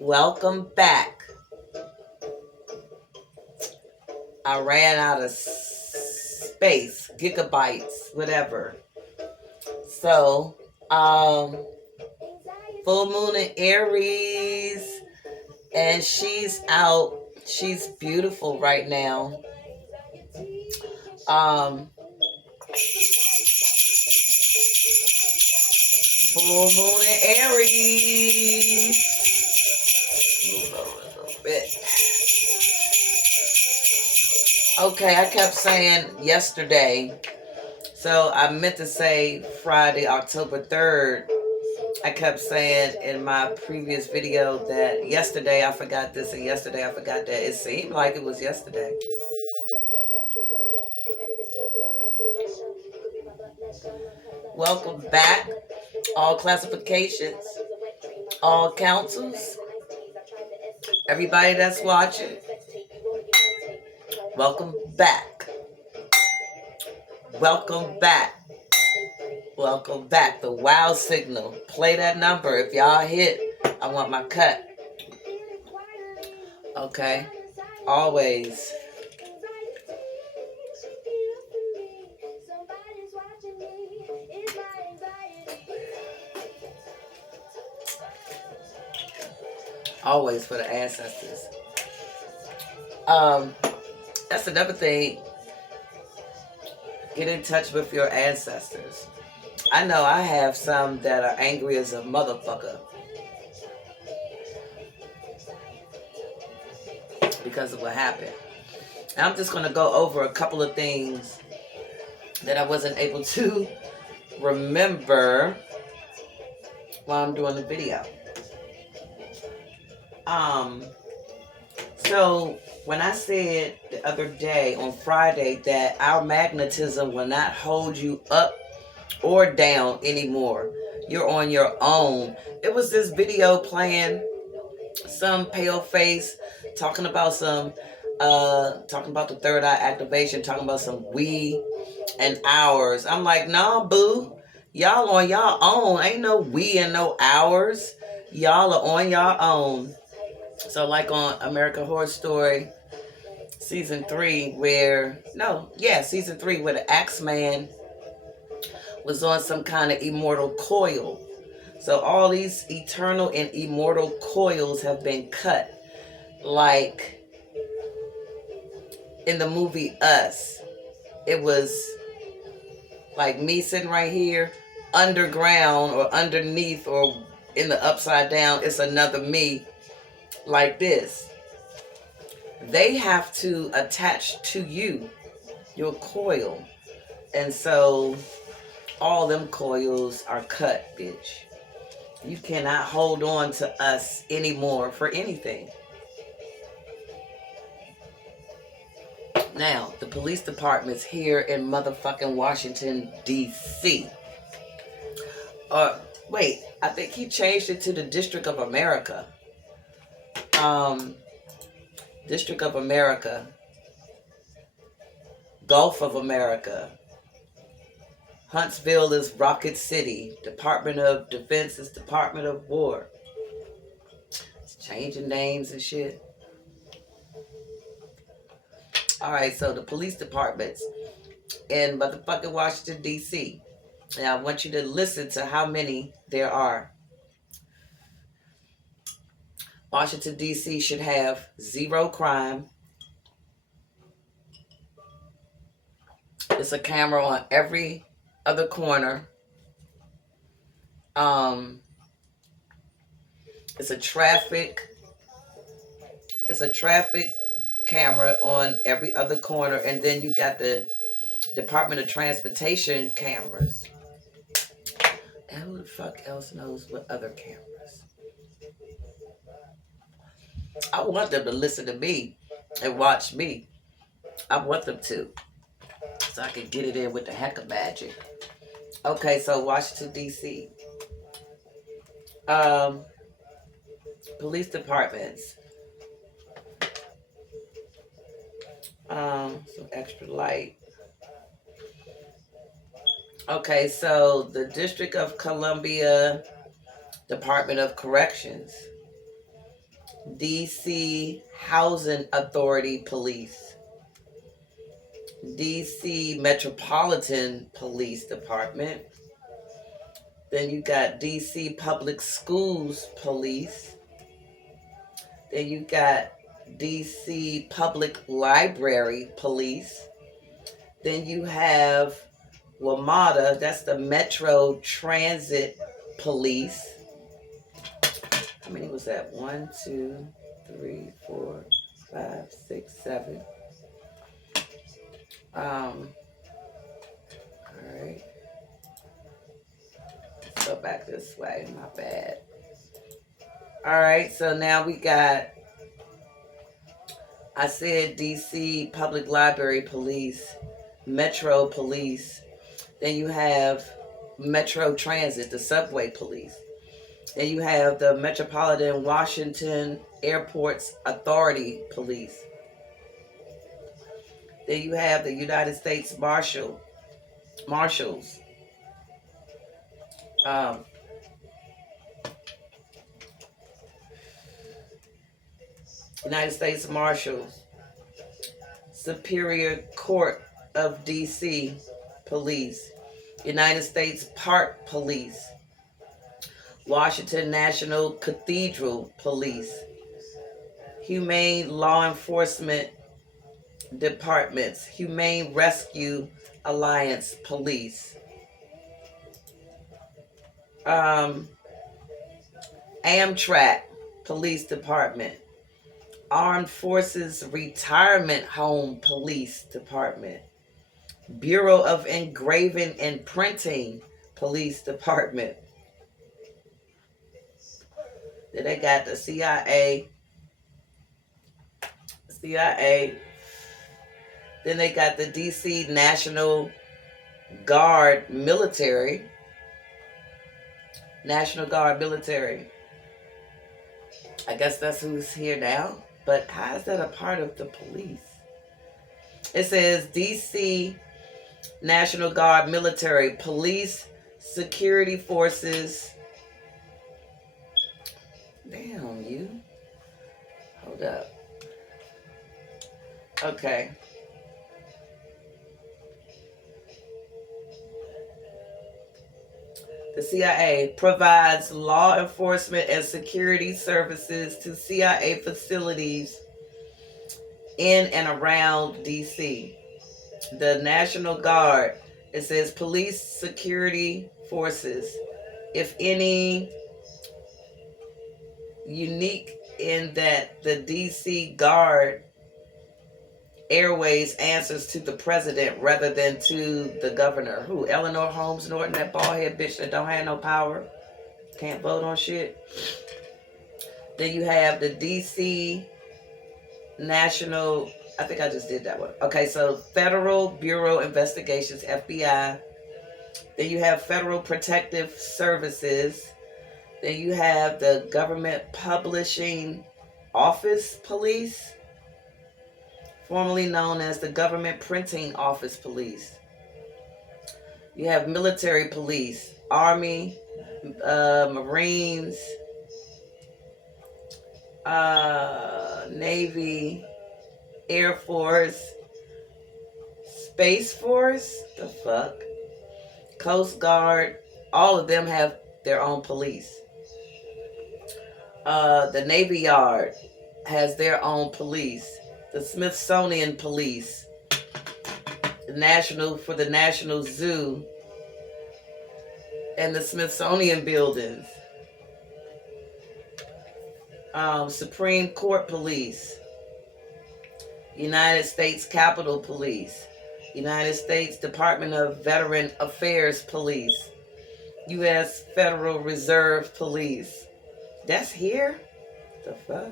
Welcome back. I ran out of space, gigabytes, whatever. So, full moon in Aries, and she's out. She's beautiful right now. Full moon in Aries. Move over a little bit. Okay, I kept saying yesterday. So I meant to say Friday, October 3rd. I kept saying in my previous video that yesterday I forgot this and yesterday I forgot that. It seemed like it was yesterday. Welcome back. All classifications, all councils, everybody that's watching. Welcome back. Welcome back. Welcome back. The wow signal. Play that number. If y'all hit, I want my cut. Okay. Always. Always for the ancestors. That's another thing. Get in touch with your ancestors. I know I have some that are angry as a motherfucker because of what happened. And I'm just going to go over a couple of things that I wasn't able to remember while I'm doing the video. So when I said the other day on Friday that our magnetism will not hold you up or down anymore, you're on your own. It was this video playing, some pale face talking about the third eye activation, talking about some we and ours. I'm like, nah, boo, y'all on y'all own. Ain't no we and no ours. Y'all are on y'all own. So like on American Horror Story season 3 season 3 where the Axeman was on some kind of immortal coil. So all these eternal and immortal coils have been cut. Like in the movie Us, it was like me sitting right here, underground or underneath or in the upside down. It's another me like this. They have to attach to you, your coil. And so all them coils are cut, bitch. You cannot hold on to us anymore for anything. Now, the police department's here in motherfucking Washington, D.C. Wait, I think he changed it to the District of America. District of America. Gulf of America. Huntsville is Rocket City. Department of Defense is Department of War. It's changing names and shit. Alright, so the police departments in motherfucking Washington, D.C. Now, I want you to listen to how many there are. Washington, D.C. should have 0 crime. It's a camera on every other corner. It's a traffic camera on every other corner, and then you got the Department of Transportation cameras. And who the fuck else knows what other cameras? I want them to listen to me and watch me. I want them to, so I can get it in with the heck of magic. Okay, so Washington, D.C. Police departments. Some extra light. Okay, so the District of Columbia Department of Corrections. DC Housing Authority Police, DC Metropolitan Police Department. Then you got DC Public Schools Police. Then you got DC Public Library Police. Then you have WMATA, that's the Metro Transit Police. How many was that? 1, 2, 3, 4, 5, 6, 7. All right. Let's go back this way. My bad. All right, so now we got, I said DC Public Library Police, Metro Police. Then you have Metro Transit, the Subway Police. Then you have the Metropolitan Washington Airports Authority Police. Then you have the United States Marshals. United States Marshals, Superior Court of DC Police, United States Park Police, Washington National Cathedral Police, Humane Law Enforcement Departments, Humane Rescue Alliance Police, Amtrak Police Department, Armed Forces Retirement Home Police Department, Bureau of Engraving and Printing Police Department. Then they got the CIA. Then they got the DC National Guard Military. National Guard Military. I guess that's who's here now. But how is that a part of the police? It says DC National Guard Military Police Security Forces. Damn, you. Hold up. Okay. The CIA provides law enforcement and security services to CIA facilities in and around DC. The National Guard, it says police security forces, if any, unique in that the DC Guard Airways answers to the president rather than to the governor. Who? Eleanor Holmes Norton, that bald-head bitch that don't have no power. Can't vote on shit. Then you have the DC National, I think I just did that one. Okay, so Federal Bureau Investigations, FBI. Then you have Federal Protective Services. Then you have the Government Publishing Office Police, formerly known as the Government Printing Office Police. You have Military Police, Army, Marines, Navy, Air Force, Space Force, the fuck, Coast Guard. All of them have their own police. The Navy Yard has their own police. The Smithsonian Police, the National Zoo, and the Smithsonian Buildings. Supreme Court Police, United States Capitol Police, United States Department of Veteran Affairs Police, U.S. Federal Reserve Police. That's here? The fuck?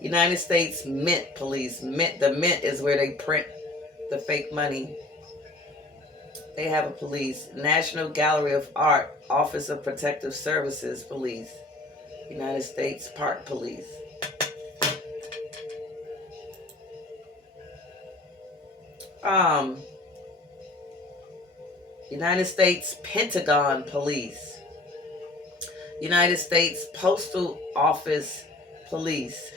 United States Mint Police. The Mint is where they print the fake money. They have a police. National Gallery of Art, Office of Protective Services Police. United States Park Police. United States Pentagon Police. United States Postal Office Police.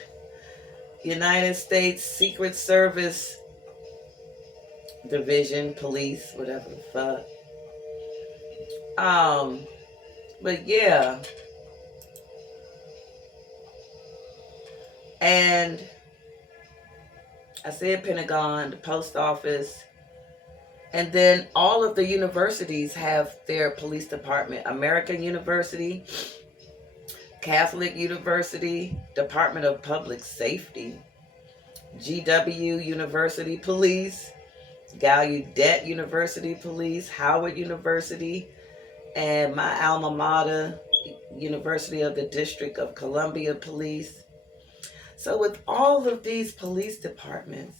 United States Secret Service Division, Police, whatever the fuck. But yeah. And I said Pentagon, the post office, and then all of the universities have their police department. American University, Catholic University, Department of Public Safety, GW University Police, Gallaudet University Police, Howard University, and my alma mater, University of the District of Columbia Police. So with all of these police departments,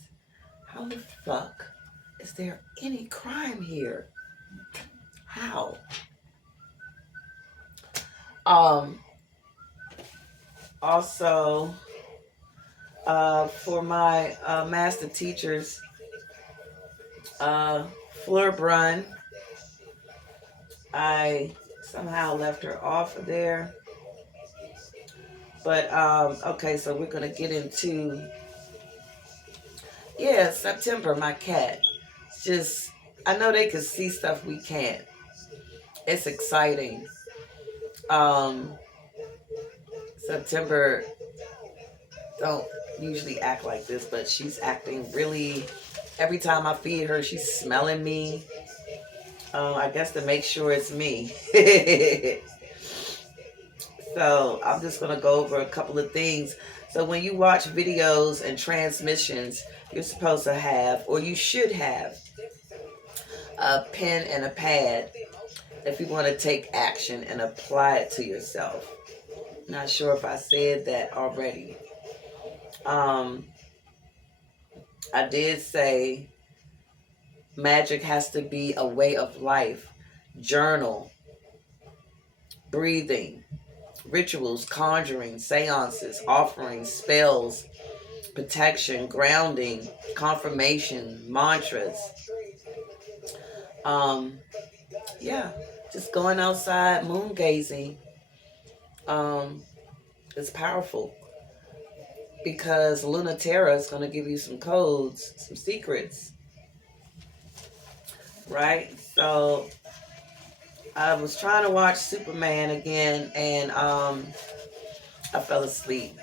how the fuck is there any crime here? How? Also, for my master teachers, Fleur Brun, I somehow left her off of there. But, okay, so we're going to get into, yeah, September, my cat. It's just, I know they can see stuff we can't. It's exciting. September don't usually act like this, but she's acting really, every time I feed her, she's smelling me. I guess to make sure it's me. So I'm just going to go over a couple of things. So when you watch videos and transmissions, you're supposed to have, or you should have, a pen and a pad if you want to take action and apply it to yourself. Not sure if I said that already. I did say magic has to be a way of life. Journal, breathing, rituals, conjuring, seances, offerings, spells, protection, grounding, confirmation, mantras. Yeah, just going outside, moon gazing. It's powerful because Luna Terra is going to give you some codes, some secrets, right? So I was trying to watch Superman again, and I fell asleep.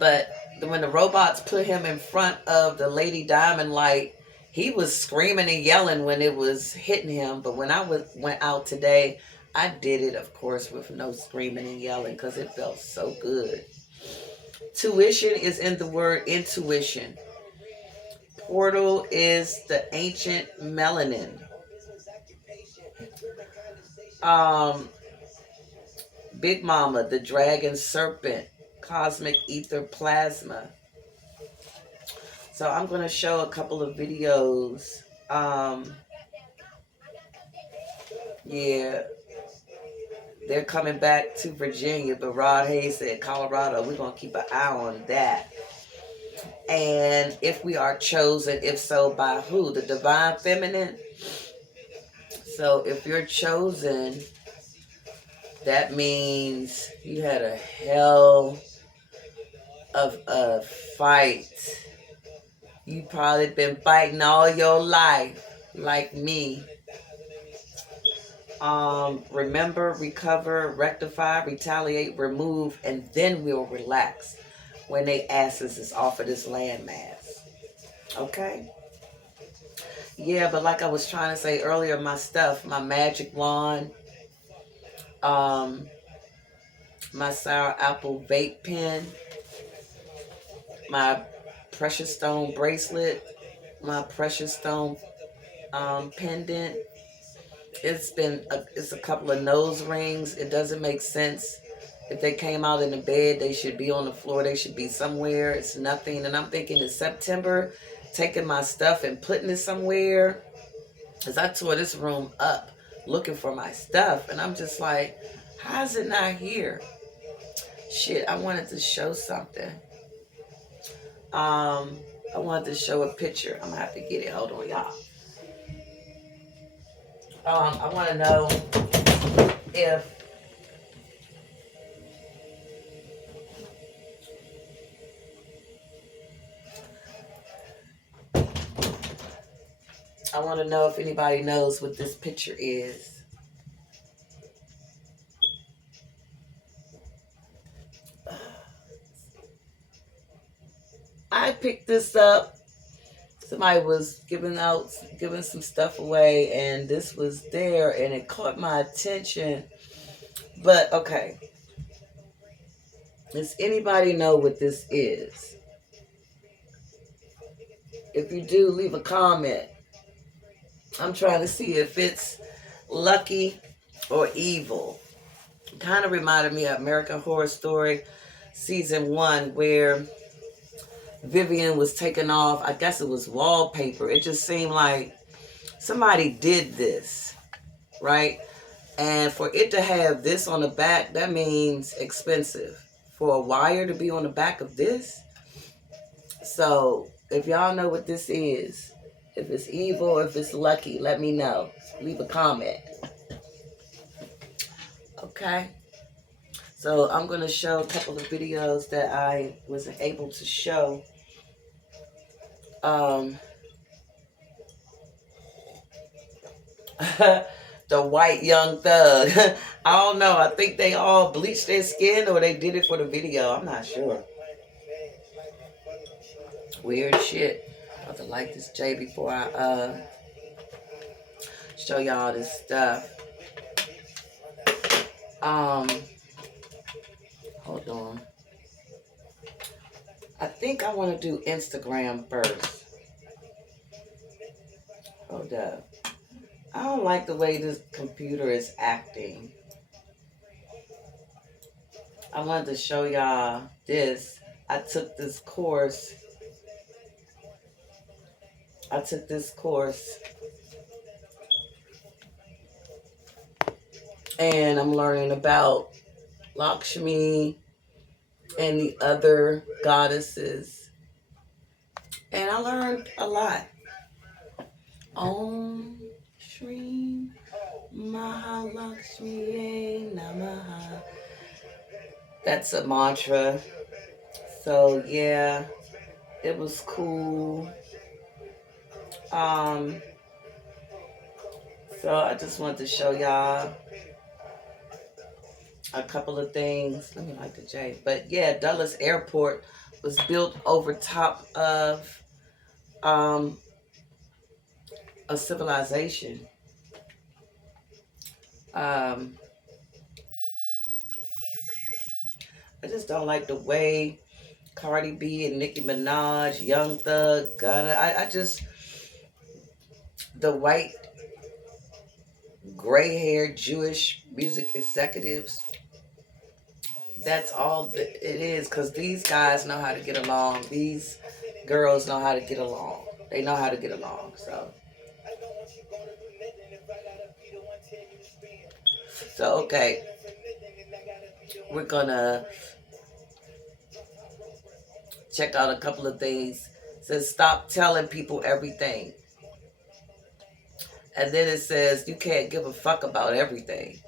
But when the robots put him in front of the Lady Diamond light, he was screaming and yelling when it was hitting him. But when I went out today, I did it, of course, with no screaming and yelling because it felt so good. Tuition is in the word intuition. Portal is the ancient melanin. Big Mama, the dragon serpent, cosmic ether plasma. So I'm going to show a couple of videos. Yeah, they're coming back to Virginia, but Rod Hayes said Colorado. We're going to keep an eye on that. And if we are chosen, if so, by who? The divine feminine. So if you're chosen, that means you had a hell of a fight. You probably been fighting all your life, like me. Remember, recover, rectify, retaliate, remove, and then we'll relax when they asses is off of this landmass. Okay? Yeah, but like I was trying to say earlier, my stuff, my magic wand, my sour apple vape pen, my precious stone bracelet, my precious stone pendant. It's a couple of nose rings. It doesn't make sense. If they came out in the bed, they should be on the floor. They should be somewhere. It's nothing. And I'm thinking in September, taking my stuff and putting it somewhere. Because I tore this room up looking for my stuff. And I'm just like, how is it not here? Shit, I wanted to show something. I wanted to show a picture. I'm going to have to get it. Hold on, y'all. I want to know if I want to know if anybody knows what this picture is. I picked this up. Somebody was giving some stuff away, and this was there, and it caught my attention. But, okay. Does anybody know what this is? If you do, leave a comment. I'm trying to see if it's lucky or evil. It kind of reminded me of American Horror Story Season 1, where Vivian was taking off, I guess it was wallpaper. It just seemed like somebody did this, right? And for it to have this on the back, that means expensive. For a wire to be on the back of this. So, if y'all know what this is, if it's evil or if it's lucky, let me know. Leave a comment. Okay? So, I'm going to show a couple of videos that I wasn't able to show. The white young thug. I don't know. I think they all bleached their skin or they did it for the video. I'm not sure. Weird shit. I have to light this J before I show y'all this stuff. Hold on. I think I want to do Instagram first. Hold up. I don't like the way this computer is acting. I wanted to show y'all this. I took this course. And I'm learning about Lakshmi and the other goddesses. And I learned a lot. Om Shri Mahalakshmi Namaha. That's a mantra. So yeah, it was cool. So I just wanted to show y'all a couple of things. Let me light the J. But yeah, Dulles Airport was built over top of a civilization. I just don't like the way Cardi B and Nicki Minaj, Young Thug, Gunna, I just, the white, gray-haired Jewish music executives, that's all that it is, because these guys know how to get along. These girls know how to get along. They know how to get along, so. So, okay. We're going to check out a couple of things. It says, stop telling people everything. And then it says, you can't give a fuck about everything.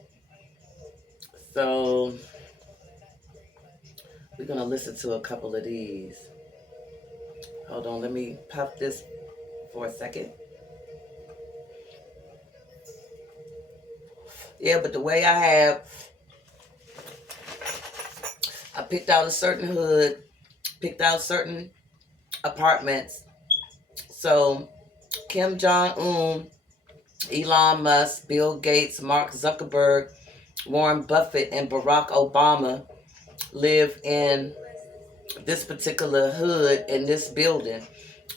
So, we're going to listen to a couple of these. Hold on, let me pop this for a second. Yeah, but the way I picked out a certain hood, picked out certain apartments. So, Kim Jong-un, Elon Musk, Bill Gates, Mark Zuckerberg, Warren Buffett, and Barack Obama live in this particular hood in this building.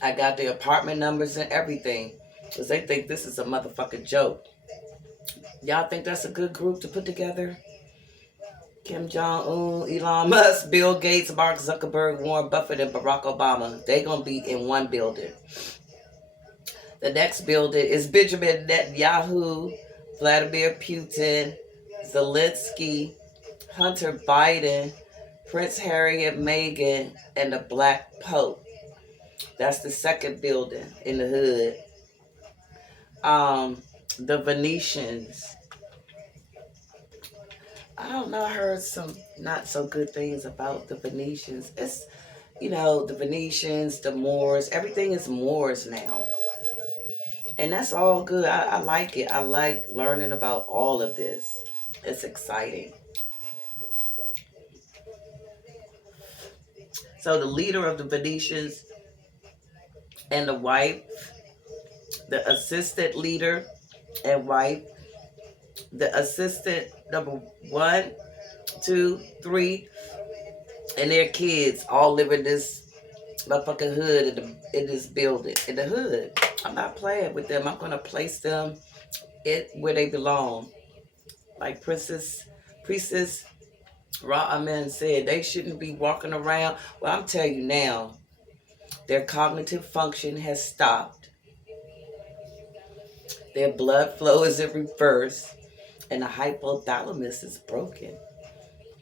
I got the apartment numbers and everything, because they think this is a motherfucking joke. Y'all think that's a good group to put together? Kim Jong-un, Elon Musk, Bill Gates, Mark Zuckerberg, Warren Buffett, and Barack Obama. They gonna be in one building. The next building is Benjamin Netanyahu, Vladimir Putin, Zelensky, Hunter Biden, Prince Harry and Meghan, and the Black Pope. That's the second building in the hood. The Venetians. I don't know, I heard some not so good things about the Venetians. It's, you know, the Venetians, the Moors, everything is Moors now. And that's all good. I like it. I like learning about all of this. It's exciting. So the leader of the Venetians and the wife, the assistant leader and wife, the assistant number 1, 2, 3, and their kids all live in this motherfucking hood in this building, in the hood. I'm not playing with them. I'm gonna place them where they belong. Like Priestess Ra-Amen said, they shouldn't be walking around. Well, I'm telling you now, their cognitive function has stopped. Their blood flow is in reverse, and the hypothalamus is broken.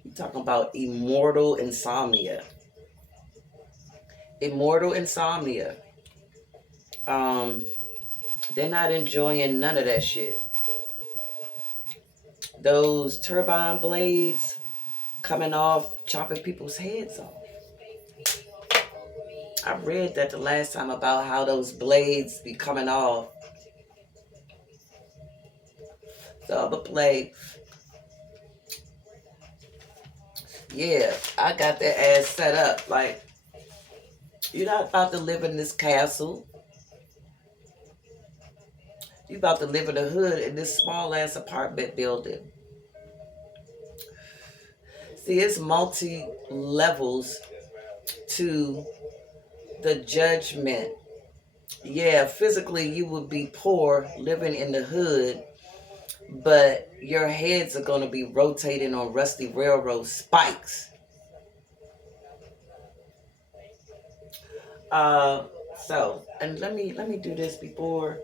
You're talking about immortal insomnia. Immortal insomnia. They're not enjoying none of that shit. Those turbine blades coming off, chopping people's heads off. I read that the last time about how those blades be coming off. The other blade. Yeah, I got that ass set up. Like, you're not about to live in this castle. You about to live in the hood in this small ass apartment building. See, it's multi levels to the judgment. Yeah, physically you would be poor living in the hood, but your heads are going to be rotating on rusty railroad spikes. So, and let me do this before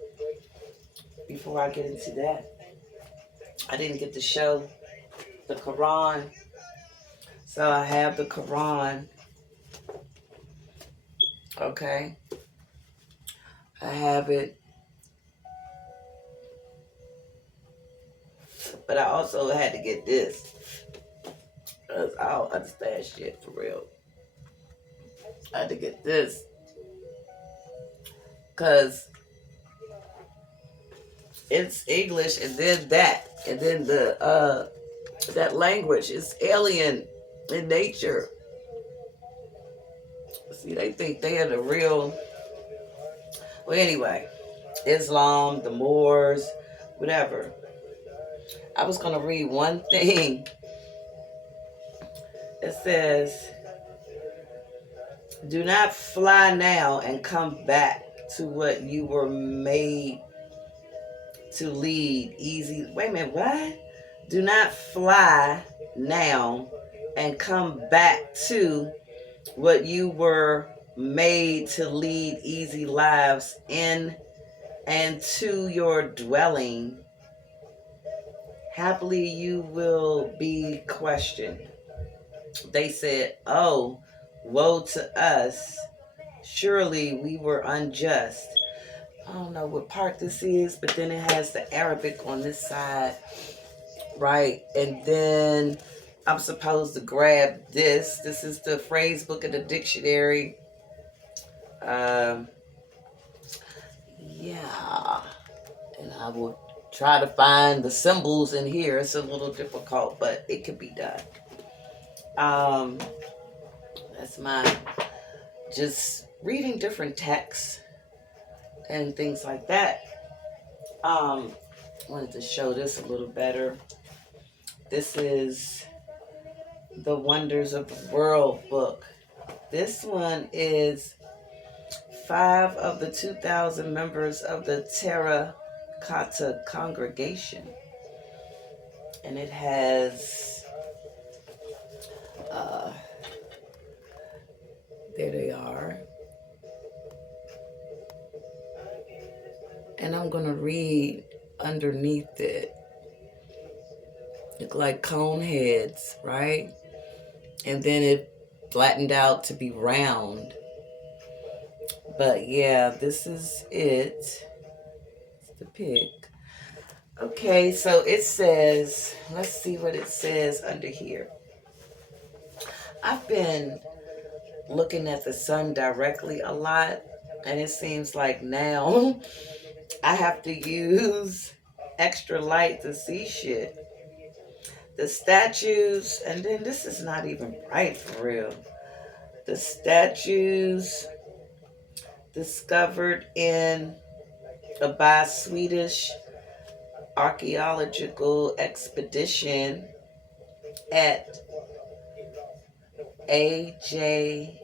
I get into that. I didn't get to show the Quran. So I have the Quran. Okay. I have it. But I also had to get this. Because I don't understand shit for real. I had to get this. Because it's English and then that. And then the that language is alien in nature. See, they think they are the real. Well, anyway, Islam, the Moors, whatever. I was going to read one thing. It says, do not fly now and come back to what you were made to lead easy. Wait a minute, what? Do not fly now and come back to what you were made to lead easy lives in and to your dwelling. Happily you will be questioned. They said, oh, woe to us. Surely we were unjust. I don't know what part this is, but then it has the Arabic on this side, right? And then I'm supposed to grab this. This is the phrase book and the dictionary. Yeah. And I will try to find the symbols in here. It's a little difficult, but it can be done. That's my just reading different texts and things like that. Wanted to show this a little better. This is the Wonders of the World book. This one is 5 of the 2,000 members of the Terracotta congregation. And it has, there they are. And I'm going to read underneath it. Look like cone heads, right? And then it flattened out to be round. But yeah, this is it. It's the pic. Okay, so it says, let's see what it says under here. I've been looking at the sun directly a lot, and it seems like now I have to use extra light to see shit. The statues, and then this is not even bright for real. The statues discovered in by Swedish archaeological expedition at AJ.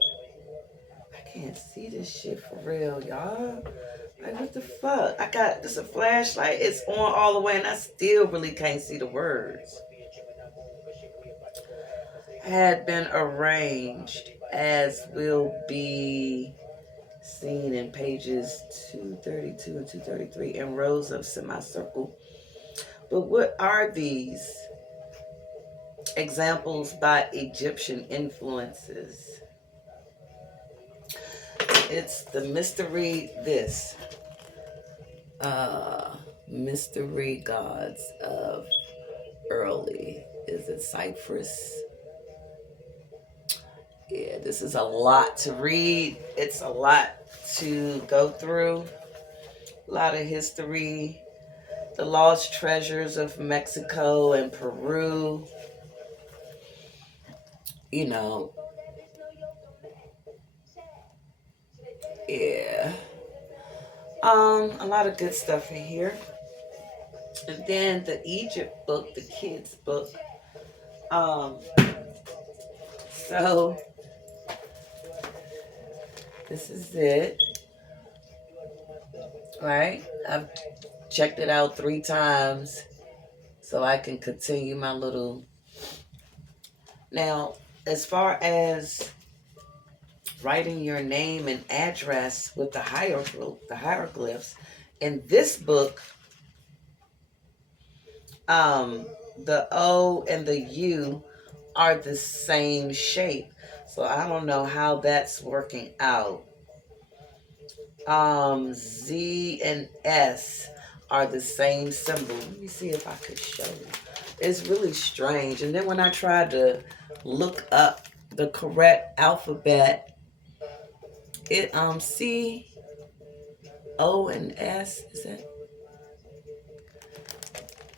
I can't see this shit for real, y'all. Like, what the fuck? I got this a flashlight. It's on all the way, and I still really can't see the words. Had been arranged as will be seen in pages 232 and 233 in rows of semicircle. But what are these? Examples by Egyptian influences. It's the mystery, mystery gods of early. Is it Cyprus? Yeah, this is a lot to read. It's a lot to go through. A lot of history. The lost treasures of Mexico and Peru. You know. Yeah. A lot of good stuff in here. And then the Egypt book, the kids book. So this is it. Right? I've checked it out 3 times so I can continue my little. Now, as far as writing your name and address with the hieroglyphs, in this book, the O and the U are the same shape. So I don't know how that's working out. Z and S are the same symbol. Let me see if I could show you. It's really strange. And then when I tried to look up the correct alphabet, it C, O, and S. Is that?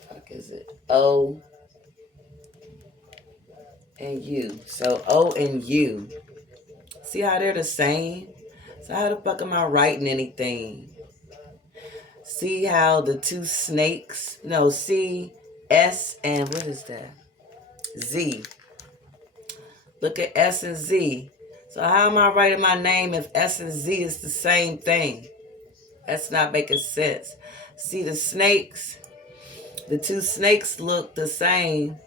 What is it? O and U. So O and U. See how they're the same? So how the fuck am I writing anything? See how the 2 snakes, no, C, S, and what is that? Z. Look at S and Z. So how am I writing my name if S and Z is the same thing? That's not making sense. See the snakes? The 2 snakes look the same,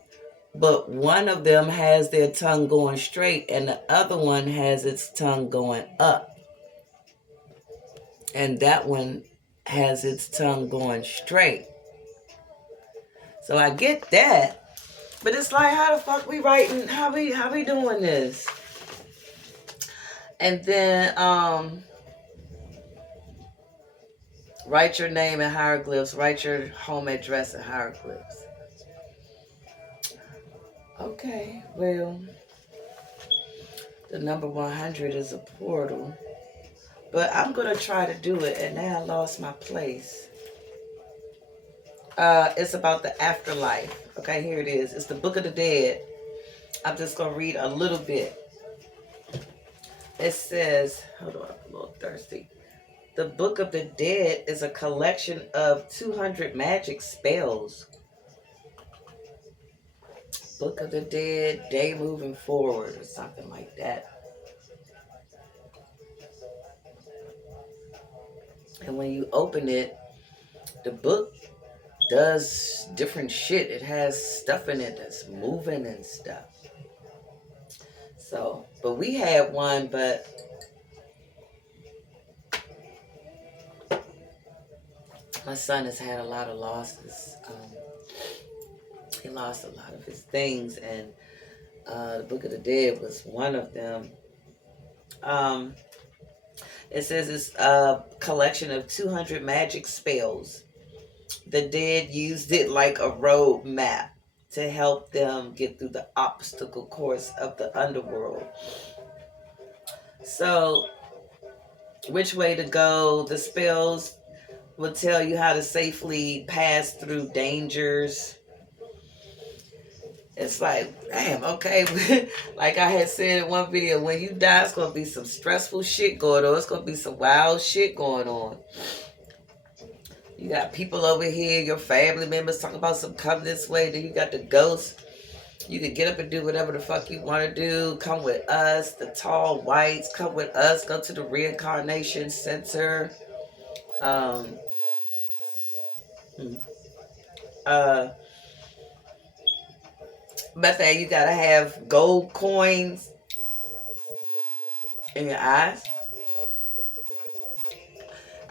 but one of them has their tongue going straight and the other one has its tongue going up. And that one has its tongue going straight. So I get that. But it's like, how the fuck we writing? How we doing this? And then write your name in hieroglyphs. Write your home address in hieroglyphs. Okay, well, the number 100 is a portal. But I'm going to try to do it, and now I lost my place. It's about the afterlife. Okay, here it is. It's the Book of the Dead. I'm just going to read a little bit. It says, hold on, I'm a little thirsty. The Book of the Dead is a collection of 200 magic spells. Book of the Dead, Day Moving Forward, or something like that. And when you open it, the book does different shit. It has stuff in it that's moving and stuff. So, but we had one, but my son has had a lot of losses. He lost a lot of his things, and the Book of the Dead was one of them. It says it's a collection of 200 magic spells. The dead used it like a road map to help them get through the obstacle course of the underworld. So, which way to go? The spells will tell you how to safely pass through dangers. It's like, damn, okay. Like I had said in one video, when you die, it's going to be some stressful shit going on. It's going to be some wild shit going on. You got people over here, your family members talking about some come this way. Then you got the ghosts. You can get up and do whatever the fuck you want to do. Come with us, the tall whites. Come with us. Go to the reincarnation center. Methane, you gotta have gold coins in your eyes.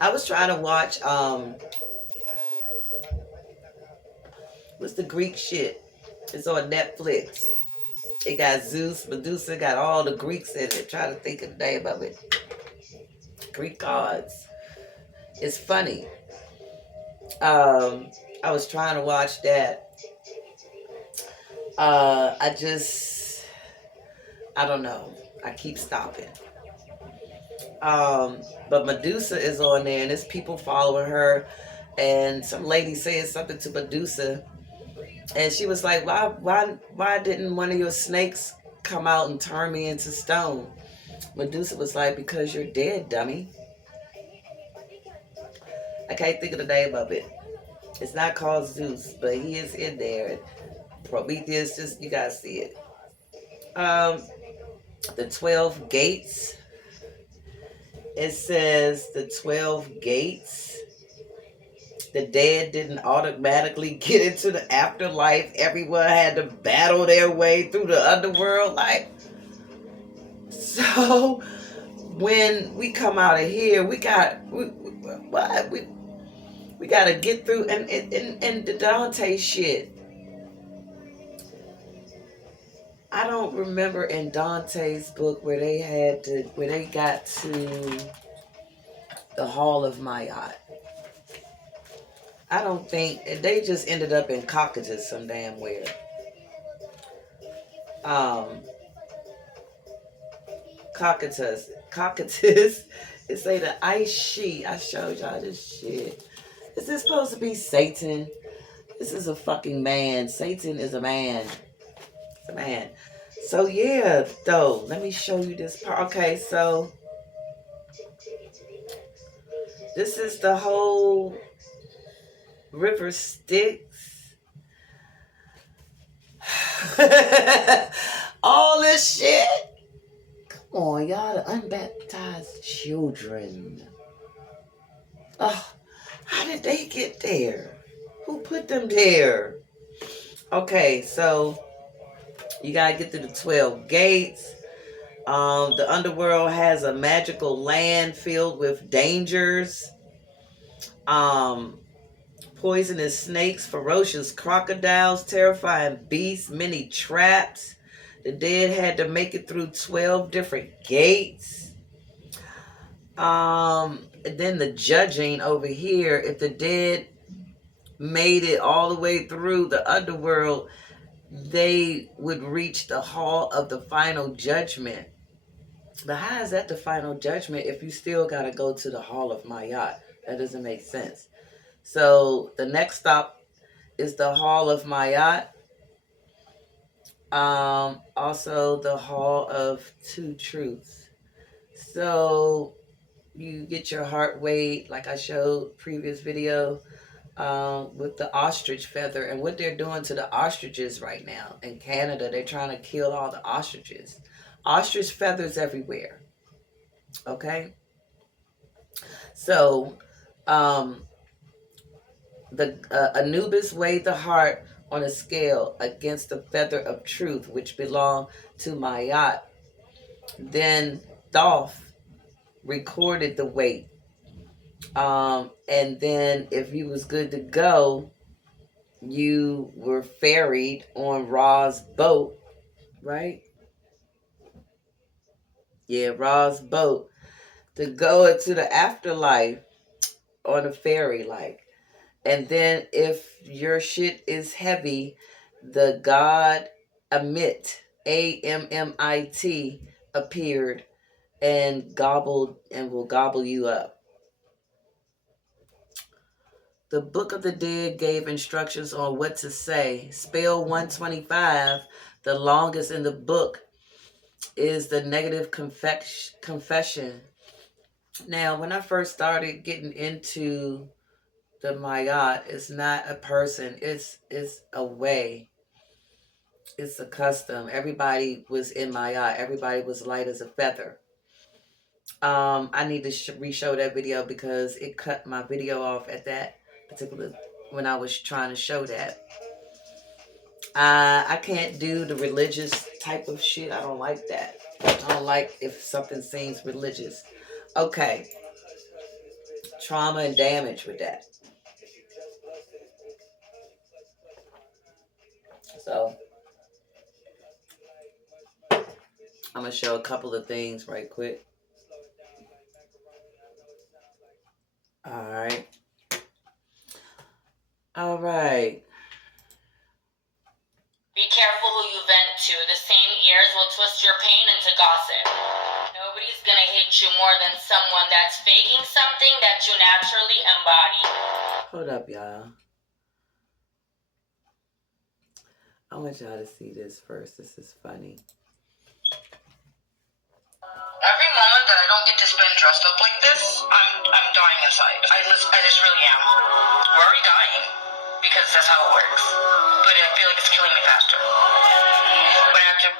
I was trying to watch what's the Greek shit? It's on Netflix. It got Zeus, Medusa, got all the Greeks in it. Try to think of the name of it. Greek gods. It's funny. I was trying to watch that. I don't know. I keep stopping. But Medusa is on there, and there's people following her, and some lady saying something to Medusa, and she was like, why didn't one of your snakes come out and turn me into stone? Medusa was like, because you're dead, dummy. I can't think of the name of it. It's not called Zeus, but he is in there. Prometheus, just, you gotta see it. The 12 gates. It says the 12 gates. The dead didn't automatically get into the afterlife. Everyone had to battle their way through the underworld. Like, so when we come out of here, we got to get through and the Dante shit. I don't remember in Dante's book where they got to the Hall of Mayat. I don't think they just ended up in Cocytus some damn where. Cocytus. It's like the ice sheet. I showed y'all this shit. Is this supposed to be Satan? This is a fucking man. Satan is a man. It's a man. So yeah, though, let me show you this part. Okay, so this is the whole river Styx. All this shit. Come on, y'all, the unbaptized children. Oh, how did they get there? Who put them there? Okay, so you gotta get through the 12 gates. The underworld has a magical land filled with dangers. Poisonous snakes, ferocious crocodiles, terrifying beasts, many traps. The dead had to make it through 12 different gates. And then the judging over here, if the dead made it all the way through the underworld, they would reach the hall of the final judgment. But how is that the final judgment if you still got to go to the hall of Mayat? That doesn't make sense. So the next stop is the hall of Mayat. Also the hall of two truths. So you get your heart weight, like I showed previous video, with the ostrich feather. And what they're doing to the ostriches right now in Canada, they're trying to kill all the ostriches. Ostrich feathers everywhere. Okay? So, the Anubis weighed the heart on a scale against the feather of truth, which belonged to Mayat. Then Thoth recorded the weight. And then if you was good to go, you were ferried on Ra's boat, right? Yeah, Ra's boat to go into the afterlife on a ferry, like. And then if your shit is heavy, the god Amit, Ammit, appeared and will gobble you up. The Book of the Dead gave instructions on what to say. Spell 125, the longest in the book, is the negative confession. Now, when I first started getting into the Mayat, it's not a person, it's a way. It's a custom. Everybody was in Mayat. Everybody was light as a feather. I need to re-show that video because it cut my video off at that particular when I was trying to show that. I can't do the religious type of shit. I don't like that. I don't like if something seems religious. Okay. Trauma and damage with that. So I'm going to show a couple of things right quick. Alright. Alright. Be careful who you vent to. The same ears will twist your pain into gossip. Nobody's gonna hate you more than someone that's faking something that you naturally embody. Hold up, y'all. I want y'all to see this first. This is funny. Every moment that I don't get to spend dressed up like this, I'm dying inside. I just really am. We're already dying because that's how it works. But I feel like it's killing me faster. But I have to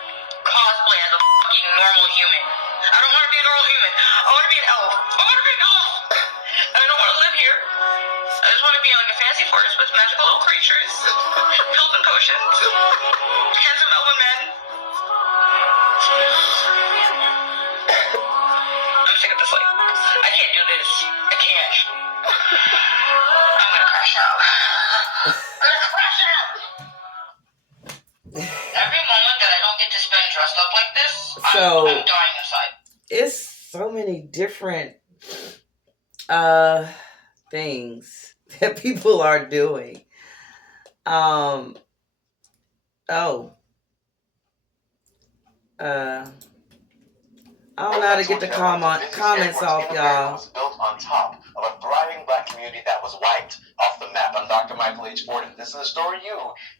cosplay as a fucking normal human. I don't want to be a normal human. I want to be an elf. I want to be an elf. And I don't want to live here. I just want to be in like a fancy forest with magical little creatures, pills and potions, handsome elven men. I'm sick of this life. I can't do this. I can't. I'm gonna crash out. I'm gonna crash out. Every moment that I don't get to spend dressed up like this, I'm dying inside. It's so many different things that people are doing. I don't know how to get the comments off, y'all. Was built on top of a thriving black community that was wiped off the map. I'm Dr. Michael H. Ford, and this is a story you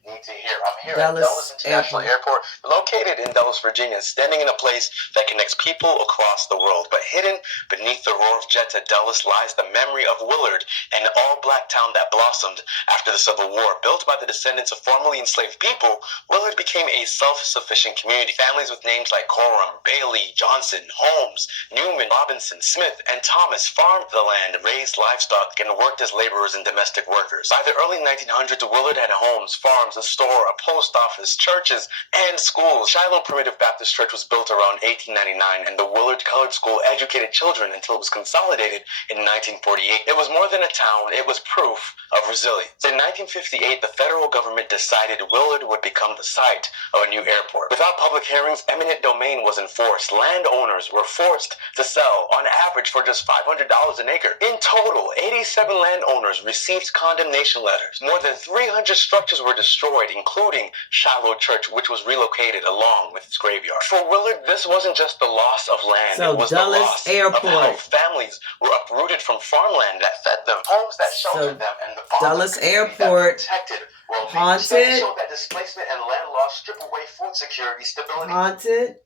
need to hear. I'm here at Dulles International Airport, located in Dulles, Virginia, standing in a place that connects people across the world. But hidden beneath the roar of jets at Dulles lies the memory of Willard, an all-black town that blossomed after the Civil War. Built by the descendants of formerly enslaved people, Willard became a self-sufficient community. Families with names like Coram, Bailey, Johnson, Holmes, Newman, Robinson, Smith, and Thomas farmed the land, raised livestock, and worked as laborers and domestic workers. By the early 1900s, Willard had homes, farms, a store, a post office, churches, and schools. Shiloh Primitive Baptist Church was built around 1899, and the Willard Colored School educated children until it was consolidated in 1948. It was more than a town, it was proof of resilience. In 1958, the federal government decided Willard would become the site of a new airport. Without public hearings, eminent domain was enforced. Landowners were forced to sell, on average, for just $500 an acre. In total, 87 landowners received condemnation letters. More than 300 structures were destroyed, including Shiloh Church, which was relocated along with its graveyard. For Willard, this wasn't just the loss of land, it was the loss of how families were uprooted from farmland that fed them, homes that sheltered them, and the Dulles Airport protected haunted. Showed that displacement and land loss strip away food security, stability. Haunted.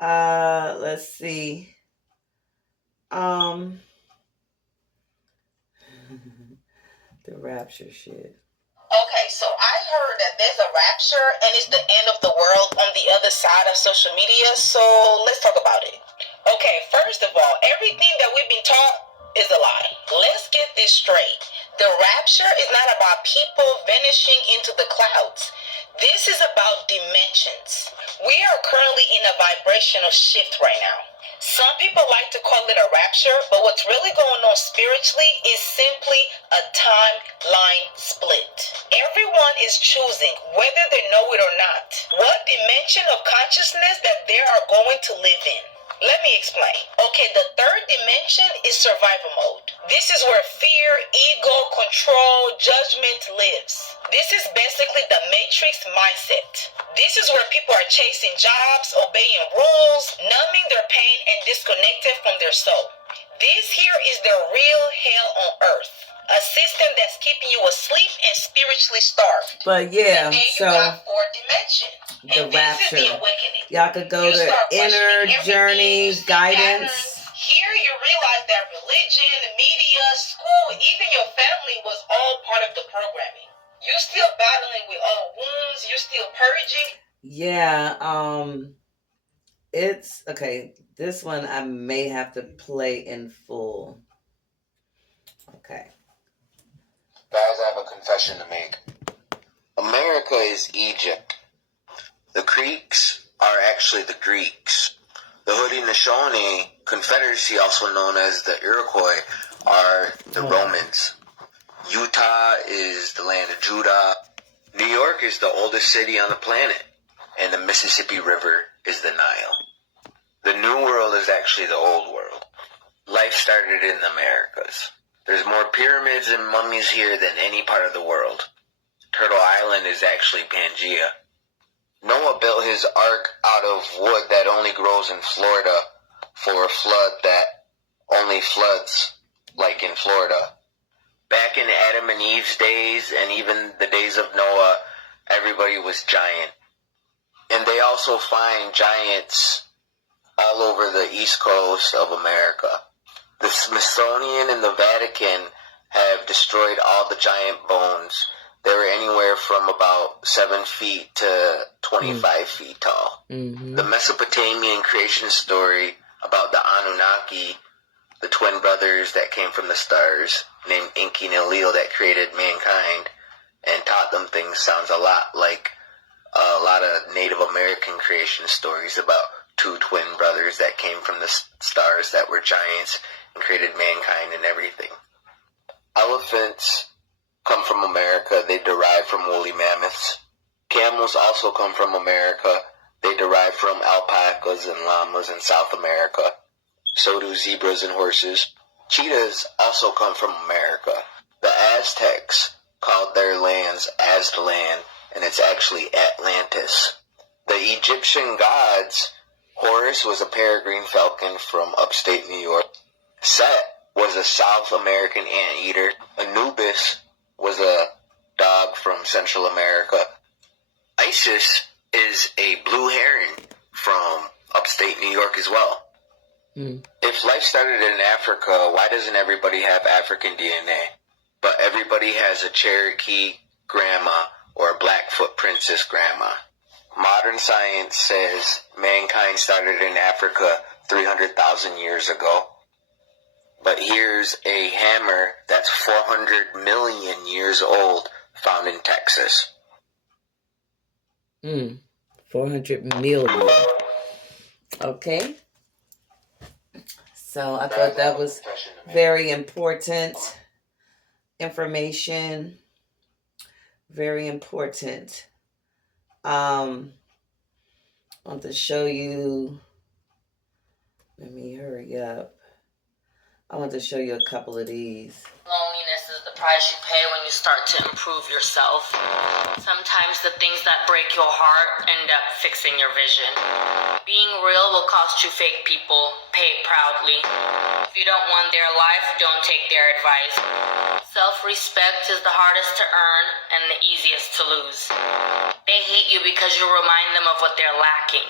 Let's see. The rapture shit. Okay, so I heard that there's a rapture and it's the end of the world on the other side of social media, so let's talk about it. Okay, first of all, everything that we've been taught is a lie. Let's get this straight. The rapture is not about people vanishing into the clouds. This is about dimensions. We are currently in a vibrational shift right now. Some people like to call it a rapture, but what's really going on spiritually is simply a timeline split. Everyone is choosing, whether they know it or not, what dimension of consciousness that they are going to live in. Let me explain. Okay, the third dimension is survival mode. This is where fear, ego, control, judgment lives. This is basically the matrix mindset. This is where people are chasing jobs, obeying rules, numbing their pain, and disconnected from their soul. This here is the real hell on earth. a system that's keeping you asleep and spiritually starved. But yeah, and then so you got fourth dimension. the And rapture. This is the awakening. Y'all could go to inner journey guidance. Here you realize that religion, the media, school, even your family was all part of the programming. You're still battling with old wounds. You're still purging. Yeah, it's okay. This one I may have to play in full. Okay. Guys, I have a confession to make. America is Egypt. The Creeks are actually the Greeks. The Haudenosaunee Confederacy, also known as the Iroquois, are the Romans. Utah is the land of Judah. New York is the oldest city on the planet. And the Mississippi River is the Nile. The New World is actually the Old World. Life started in the Americas. There's more pyramids and mummies here than any part of the world. Turtle Island is actually Pangea. Noah built his ark out of wood that only grows in Florida for a flood that only floods like in Florida. Back in Adam and Eve's days, and even the days of Noah, everybody was giant. And they also find giants all over the east coast of America. The Smithsonian and the Vatican have destroyed all the giant bones. They were anywhere from about 7 feet to 25 feet tall. Mm-hmm. The Mesopotamian creation story about the Anunnaki, the twin brothers that came from the stars, named Enki and Enlil, that created mankind and taught them things, sounds a lot like a lot of Native American creation stories about two twin brothers that came from the stars that were giants and created mankind and everything. Elephants come from America. They derive from woolly mammoths. Camels also come from America. They derive from alpacas and llamas in South America. So do zebras and horses. Cheetahs also come from America. The Aztecs called their lands Aztlan, and it's actually Atlantis. The Egyptian gods, Horus was a peregrine falcon from upstate New York. Set was a South American anteater. Anubis was a dog from Central America. Isis is a blue heron from upstate New York as well. If life started in Africa, why doesn't everybody have African DNA? But everybody has a Cherokee grandma or a Blackfoot princess grandma. Modern science says mankind started in Africa 300,000 years ago. But here's a hammer that's 400 million years old, found in Texas. 400 million. Okay. So I thought that was very important information. Very important. I want to show you. Let me hurry up. I want to show you a couple of these. Loneliness is the price you pay when you start to improve yourself. Sometimes the things that break your heart end up fixing your vision. Being real will cost you fake people. Pay it proudly. If you don't want their life, don't take their advice. Self-respect is the hardest to earn and the easiest to lose. They hate you because you remind them of what they're lacking.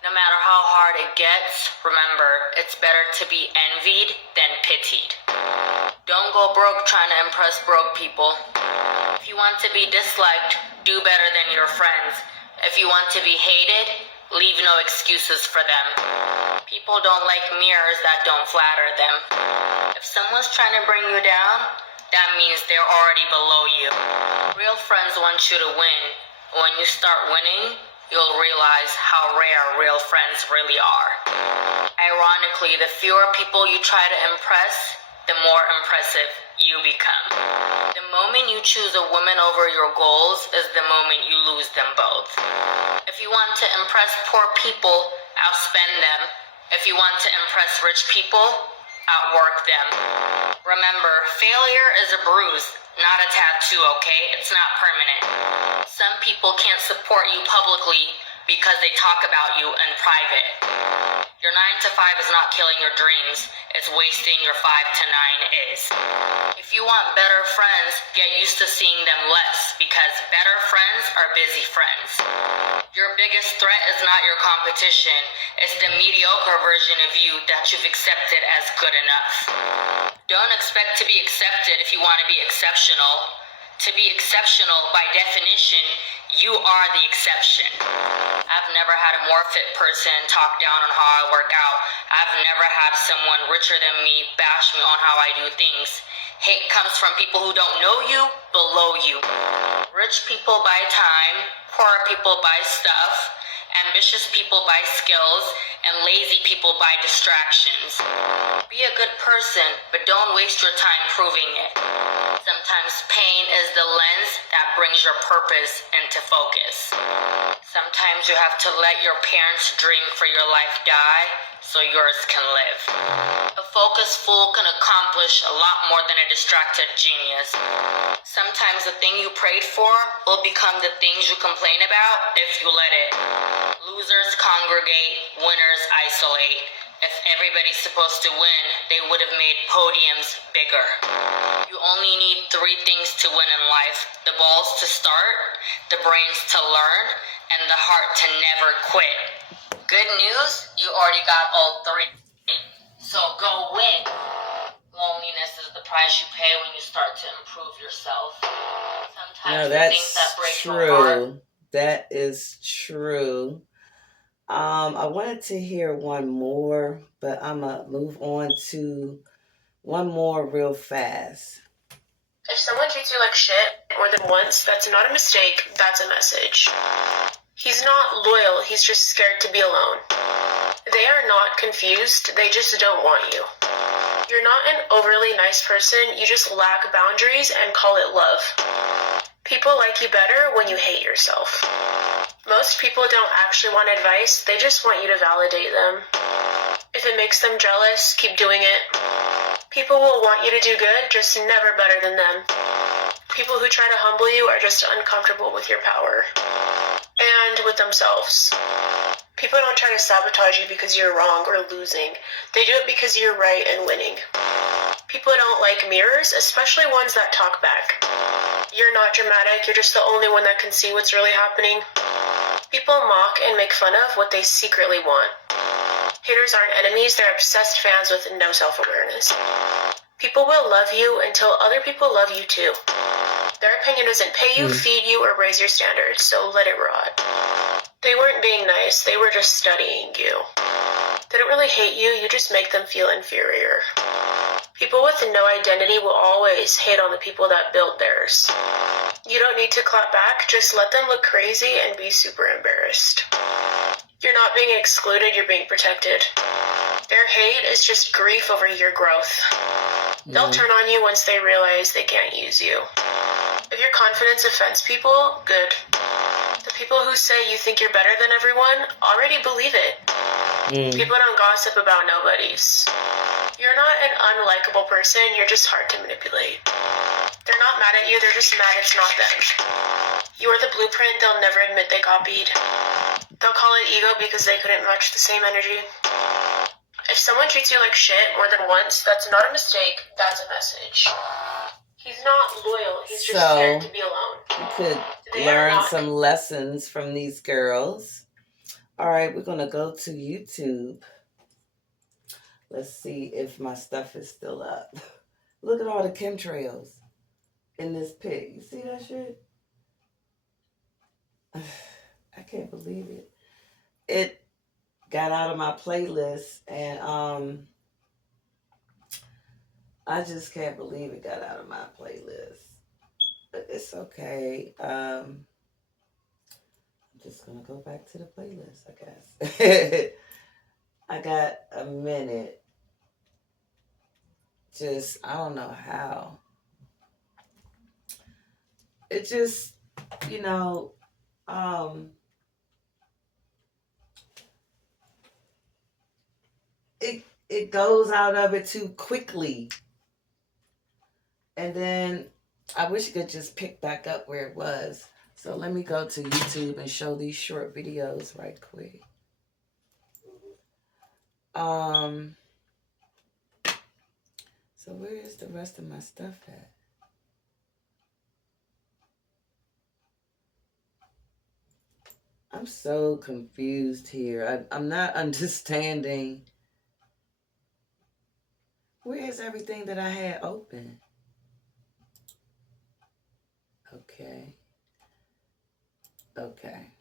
No matter how hard it gets, remember, it's better to be envied than pitied. Don't go broke trying to impress broke people. If you want to be disliked, do better than your friends. If you want to be hated, leave no excuses for them. People don't like mirrors that don't flatter them. If someone's trying to bring you down, that means they're already below you. Real friends want you to win. When you start winning, you'll realize how rare real friends really are. Ironically, the fewer people you try to impress, the more impressive you become. The moment you choose a woman over your goals is the moment you lose them both. If you want to impress poor people, outspend them. If you want to impress rich people, outwork them. Remember, failure is a bruise, not a tattoo, okay? It's not permanent. Some people can't support you publicly because they talk about you in private. Your 9 to 5 is not killing your dreams. It's wasting your 5 to 9 is. If you want better friends, get used to seeing them less, because better friends are busy friends. Your biggest threat is not your competition. It's the mediocre version of you that you've accepted as good enough. Don't expect to be accepted if you want to be exceptional. To be exceptional, by definition, you are the exception. I've never had a more fit person talk down on how I work out. I've never had someone richer than me bash me on how I do things. Hate comes from people who don't know you, below you. Rich people buy time, poor people buy stuff, ambitious people buy skills, and lazy people buy distractions. Be a good person, but don't waste your time proving it. Sometimes pain is the lens that brings your purpose into focus. Sometimes you have to let your parents' dream for your life die so yours can live. A focused fool can accomplish a lot more than a distracted genius. Sometimes the thing you prayed for will become the things you complain about if you let it. Losers congregate, winners isolate. If everybody's supposed to win, they would have made podiums bigger. You only need 3 things to win in life: the balls to start, the brains to learn, and the heart to never quit. Good news, you already got all 3. So go win. Loneliness is the price you pay when you start to improve yourself. Sometimes the things that break your heart. That is true. I wanted to hear one more, but I'm going to move on to one more real fast. If someone treats you like shit more than once, that's not a mistake, that's a message. He's not loyal, he's just scared to be alone. They are not confused, they just don't want you. You're not an overly nice person, you just lack boundaries and call it love. People like you better when you hate yourself. Most people don't actually want advice, they just want you to validate them. If it makes them jealous, keep doing it. People will want you to do good, just never better than them. People who try to humble you are just uncomfortable with your power. And with themselves. People don't try to sabotage you because you're wrong or losing. They do it because you're right and winning. People don't like mirrors, especially ones that talk back. You're not dramatic, you're just the only one that can see what's really happening. People mock and make fun of what they secretly want. Haters aren't enemies, they're obsessed fans with no self-awareness. People will love you until other people love you too. Their opinion doesn't pay you, feed you, or raise your standards, so let it rot. They weren't being nice, they were just studying you. They don't really hate you, you just make them feel inferior. People with no identity will always hate on the people that build theirs. You don't need to clap back, just let them look crazy and be super embarrassed. You're not being excluded, you're being protected. Their hate is just grief over your growth. They'll turn on you once they realize they can't use you. If your confidence offends people, good. The people who say you think you're better than everyone already believe it. People don't gossip about nobodies. You're not an unlikable person, you're just hard to manipulate. They're not mad at you, they're just mad it's not them. You are the blueprint they'll never admit they copied. They'll call it ego because they couldn't match the same energy. If someone treats you like shit more than once, that's not a mistake, that's a message. He's not loyal, he's just scared to be alone. You could learn some lessons from these girls. All right, we're going to go to YouTube. Let's see if my stuff is still up. Look at all the chemtrails in this pic. You see that shit? I can't believe it. It got out of my playlist, and I just can't believe it got out of my playlist. But it's okay. I'm just gonna go back to the playlist, I guess. I got a minute. Just, I don't know how. It just, you know, it goes out of it too quickly. And then I wish it could just pick back up where it was. So let me go to YouTube and show these short videos right quick. So where is the rest of my stuff at? I'm so confused here. I'm not understanding. Where is everything that I had open? Okay. Okay.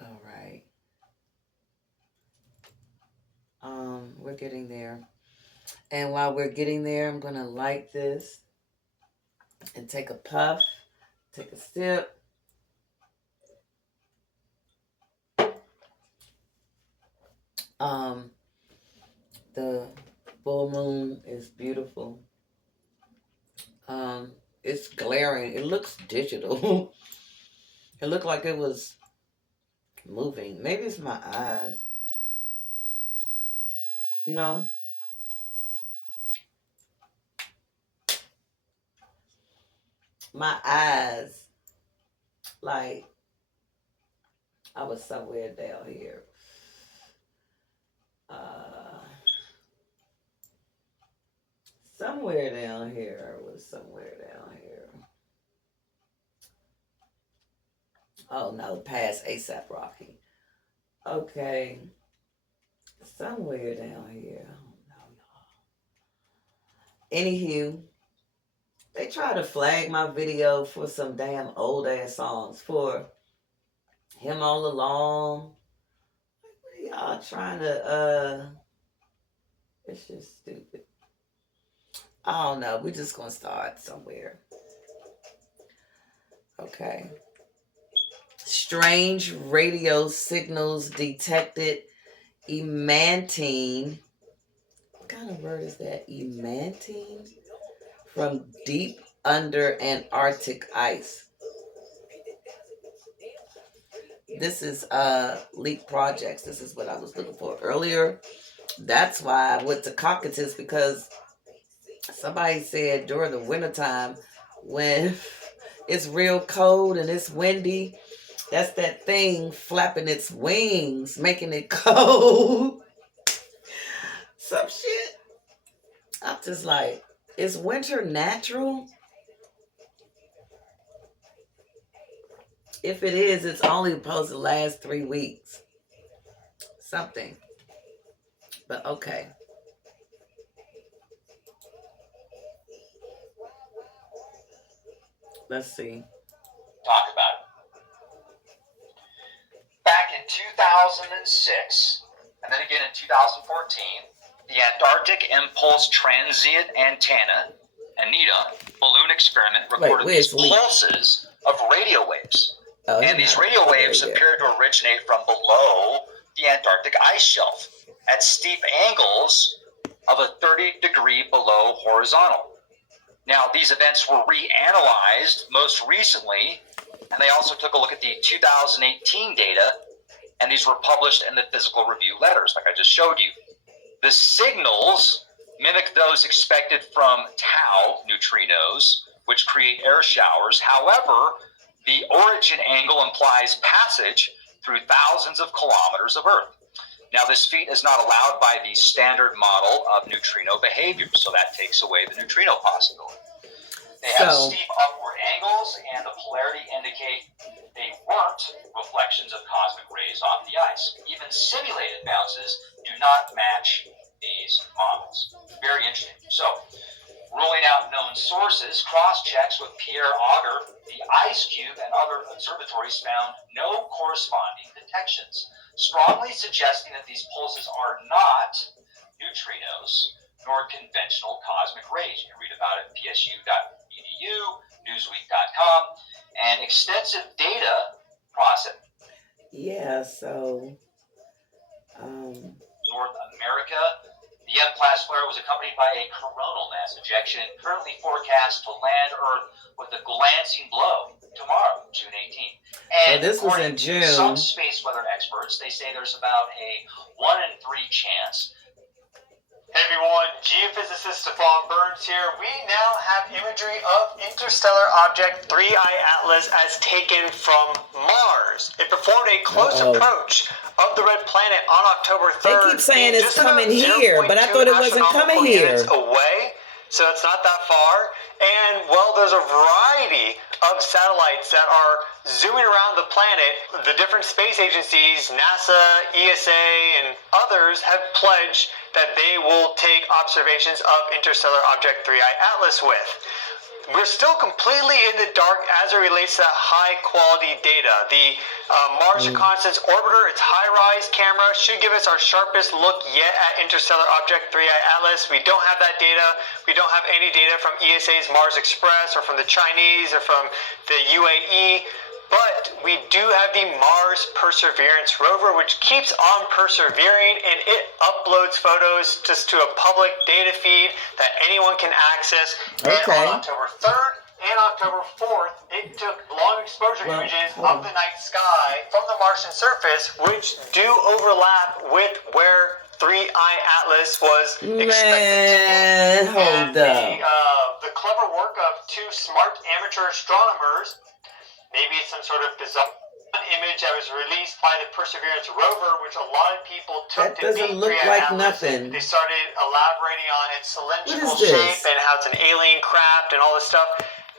All right. We're getting there. And while we're getting there, I'm going to light this and take a puff, take a sip. The full moon is beautiful. It's glaring. It looks digital. It looked like it was moving. Maybe it's my eyes. You know? My eyes. Like, I was somewhere down here. Somewhere down here. I was somewhere down here. Oh no, past ASAP Rocky. Okay. Somewhere down here. I don't know, y'all. Anywho, they try to flag my video for some damn old ass songs for Him All Along. What are y'all trying to it's just stupid. I don't know. We're just gonna start somewhere. Okay. Strange radio signals detected emantine. What kind of word is that? Emantine? From deep under Antarctic ice. This is Leak Projects. This is what I was looking for earlier. That's why I went to Cockatoos, because somebody said during the wintertime when it's real cold and it's windy, that's that thing flapping its wings, making it cold. Some shit. I'm just like, is winter natural? If it is, it's only supposed to last 3 weeks. Something. But okay. Let's see. Talk about it. Back in 2006, and then again in 2014, the Antarctic Impulse Transient Antenna, ANITA, balloon experiment recorded these pulses of radio waves. And these radio waves appeared to originate from below the Antarctic ice shelf at steep angles of a 30-degree below horizontal. Now, these events were reanalyzed most recently, and they also took a look at the 2018 data, and these were published in the Physical Review letters, like I just showed you. The signals mimic those expected from tau neutrinos, which create air showers. However, the origin angle implies passage through thousands of kilometers of Earth. Now, this feat is not allowed by the standard model of neutrino behavior, so that takes away the neutrino possibility. They have steep upward angles, and the polarity indicate they weren't reflections of cosmic rays off the ice. Even simulated bounces do not match these models. Very interesting. So, ruling out known sources, cross-checks with Pierre Auger, the Ice Cube, and other observatories found no corresponding detections, strongly suggesting that these pulses are not neutrinos nor conventional cosmic rays. You can read about it at psu.edu, newsweek.com, and extensive data processing. Yeah, so North America, the M-class flare was accompanied by a coronal mass ejection, currently forecast to land Earth with a glancing blow tomorrow, June 18th. And so this was in June. Some space weather experts, they say there's about a 1 in 3 chance Hey everyone, geophysicist Stefan Burns here. We now have imagery of interstellar object 3I Atlas as taken from Mars. It performed a close approach of the red planet on October 3rd. They keep saying it's coming here, but I thought it wasn't coming here. Away, so it's not that far. And, well, there's a variety of satellites that are zooming around the planet. The different space agencies, NASA, ESA, and others have pledged that they will take observations of interstellar object 3I Atlas with. We're still completely in the dark as it relates to high-quality data. The Mars Reconnaissance Orbiter, its high-rise camera, should give us our sharpest look yet at interstellar object 3I Atlas. We don't have that data. We don't have any data from ESA's Mars Express or from the Chinese or from the UAE. But we do have the Mars Perseverance rover, which keeps on persevering, and it uploads photos just to a public data feed that anyone can access. Okay. And on October 3rd and October 4th, it took long exposure images of the night sky from the Martian surface, which do overlap with where 3I Atlas was expected to be. Hold up. The clever work of two smart amateur astronomers. Maybe it's some sort of bizarre image that was released by the Perseverance rover, which a lot of people took to doesn't look like nothing. They started elaborating on its cylindrical shape and how it's an alien craft and all this stuff.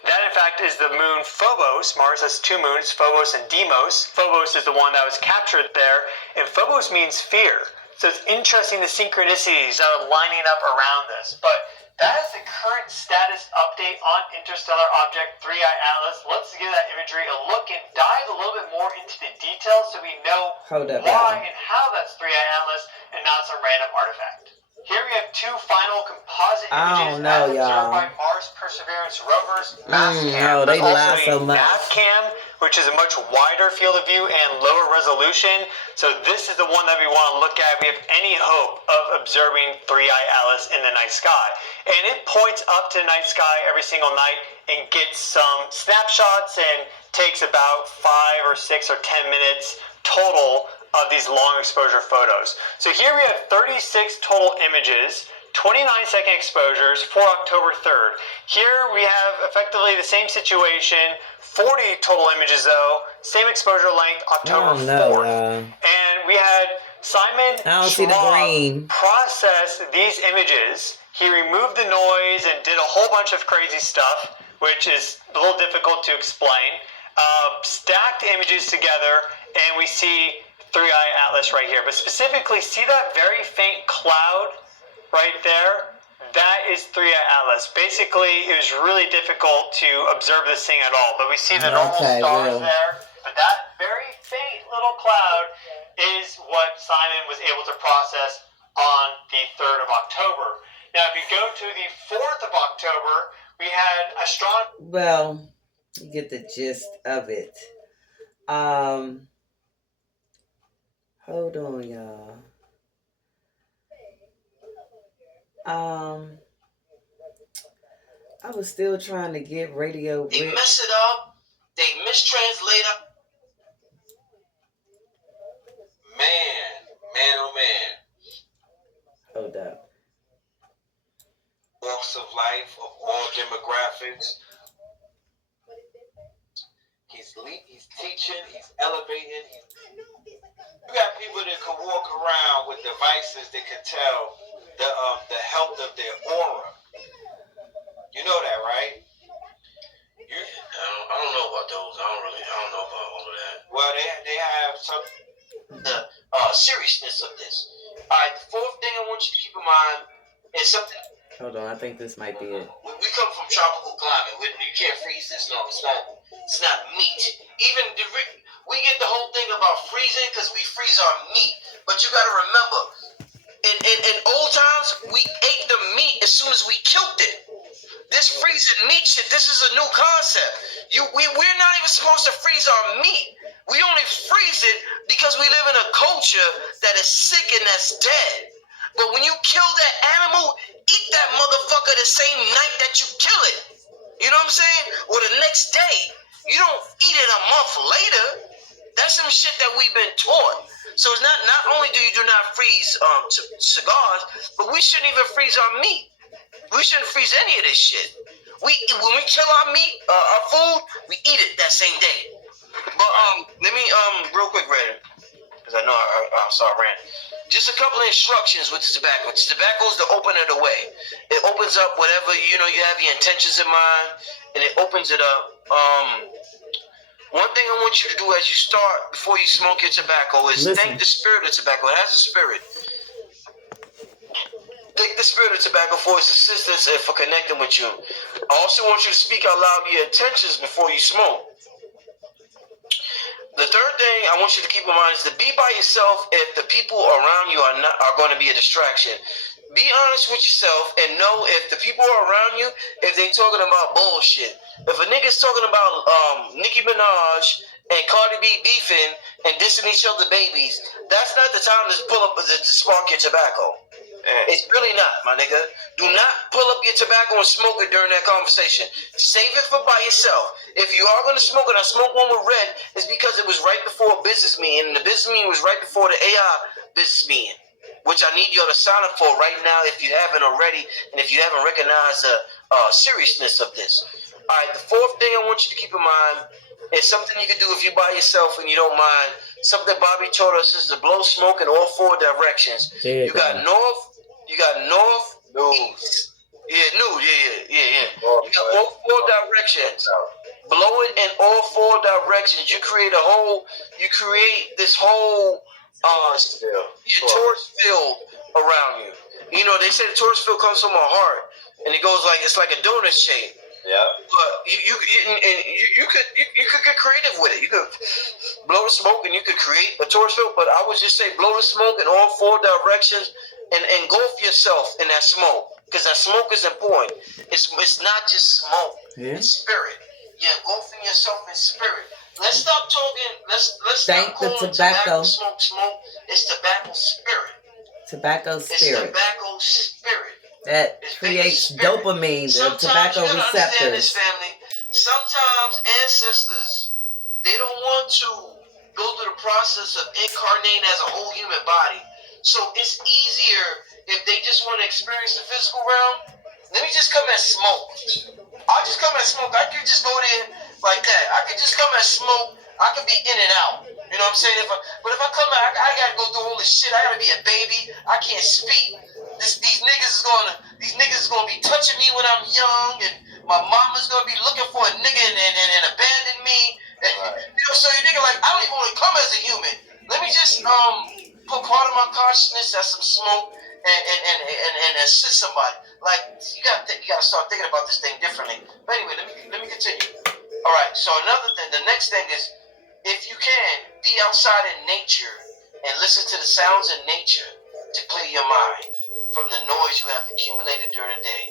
That, in fact, is the moon Phobos. Mars has two moons, Phobos and Deimos. Phobos is the one that was captured there, and Phobos means fear. So it's interesting the synchronicities that are lining up around this. But that is the current status update on interstellar object 3I Atlas. Let's give that imagery a look and dive a little bit more into the details so we know why and how that's 3I Atlas and not some random artifact. Here we have two final composite images as observed by Mars Perseverance rovers. No, they lie so much. Cam, which is a much wider field of view and lower resolution. So this is the one that we want to look at. We have any hope of observing 3I Atlas in the night sky. And it points up to the night sky every single night and gets some snapshots and takes about 5 or 6 or 10 minutes total of these long exposure photos. So here we have 36 total images, 29-second exposures for October 3rd. Here we have effectively the same situation, 40 total images though, same exposure length, October 4th. And we had Simon Schwab process these images. He removed the noise and did a whole bunch of crazy stuff, which is a little difficult to explain. Stacked images together, and we see 3I Atlas right here. But specifically, see that very faint cloud right there? That is 3I Atlas. Basically, it was really difficult to observe this thing at all. But we see the normal stars there. But that very faint little cloud is what Simon was able to process on the 3rd of October. Now, if you go to the 4th of October, we had astronomers. Well, you get the gist of it. Hold on, y'all. I was still trying to get radio. They mess it up. They mistranslate it. Man, oh man. Hold up. Walks of life of all demographics. He's teaching. He's elevating. You got people that can walk around with devices that can tell the health of their aura. You know that, right? I don't know about those. I don't know about all of that. Well, they have some the seriousness of this. All right, the fourth thing I want you to keep in mind is something. Hold on, I think this might be it. We come from tropical climate. You can't freeze this. No, it's not meat. Even we get the whole thing about freezing because we freeze our meat. But you got to remember, in old times, we ate the meat as soon as we killed it. This freezing meat shit, this is a new concept. We're not even supposed to freeze our meat. We only freeze it because we live in a culture that is sick and that's dead. But when you kill that animal, eat that motherfucker the same night that you kill it. You know what I'm saying? Or the next day. You don't eat it a month later. That's some shit that we've been taught. So it's not only do you do not freeze cigars, but we shouldn't even freeze our meat. We shouldn't freeze any of this shit. When we kill our meat, our food, we eat it that same day. But let me real quick, Brandon, because I know I'm sorry, Brandon. Just a couple of instructions with the tobacco. The tobacco is to open it away. It opens up whatever you have your intentions in mind, and it opens it up. One thing I want you to do as you start before you smoke your tobacco is thank the spirit of tobacco. It has a spirit. Thank the spirit of tobacco for its assistance and for connecting with you. I also want you to speak out loud your intentions before you smoke. The third thing I want you to keep in mind is to be by yourself if the people around you are going to be a distraction. Be honest with yourself and know if the people around you, if they talking about bullshit. If a nigga's talking about Nicki Minaj and Cardi B beefing and dissing each other babies, that's not the time to pull up to spark your tobacco. It's really not, my nigga. Do not pull up your tobacco and smoke it during that conversation. Save it for by yourself. If you are going to smoke it, I smoke one with Red, it's because it was right before a business meeting, and the business meeting was right before the AI business meeting, which I need y'all to sign up for right now if you haven't already, and if you haven't recognized the seriousness of this. All right, the fourth thing I want you to keep in mind is something you can do if you by yourself and you don't mind. Something Bobby taught us is to blow smoke in all four directions. You got north, east. Yeah. You got all four directions. Blow it in all four directions. You create this whole torch field around you. You know, they say the torch field comes from a heart, and it goes it's like a donut shape. Yeah. But you could get creative with it. You could blow the smoke and you could create a torch field. But I would just say blow the smoke in all four directions and engulf yourself in that smoke, because that smoke is important. It's not just smoke. Yeah. It's spirit. You're engulfing yourself in spirit. Let's stop talking. Let's stop calling tobacco smoke. It's tobacco spirit. Tobacco spirit. It's tobacco spirit. That creates dopamine, the tobacco receptors. This, family. Sometimes ancestors, they don't want to go through the process of incarnating as a whole human body. So it's easier if they just want to experience the physical realm. Let me just come and smoke. I'll just come and smoke. I could just go there like that. I could just come and smoke. I could be in and out. You know what I'm saying? But if I come out, I gotta go through all this shit. I gotta be a baby. I can't speak. These niggas is gonna be touching me when I'm young, and my mama's gonna be looking for a nigga and abandon me. And, so you nigga I don't even want to come as a human. Let me just put part of my consciousness as some smoke and assist somebody. You gotta start thinking about this thing differently. But anyway, let me continue. All right. So another thing, the next thing is, if you can, be outside in nature and listen to the sounds in nature to clear your mind from the noise you have accumulated during the day.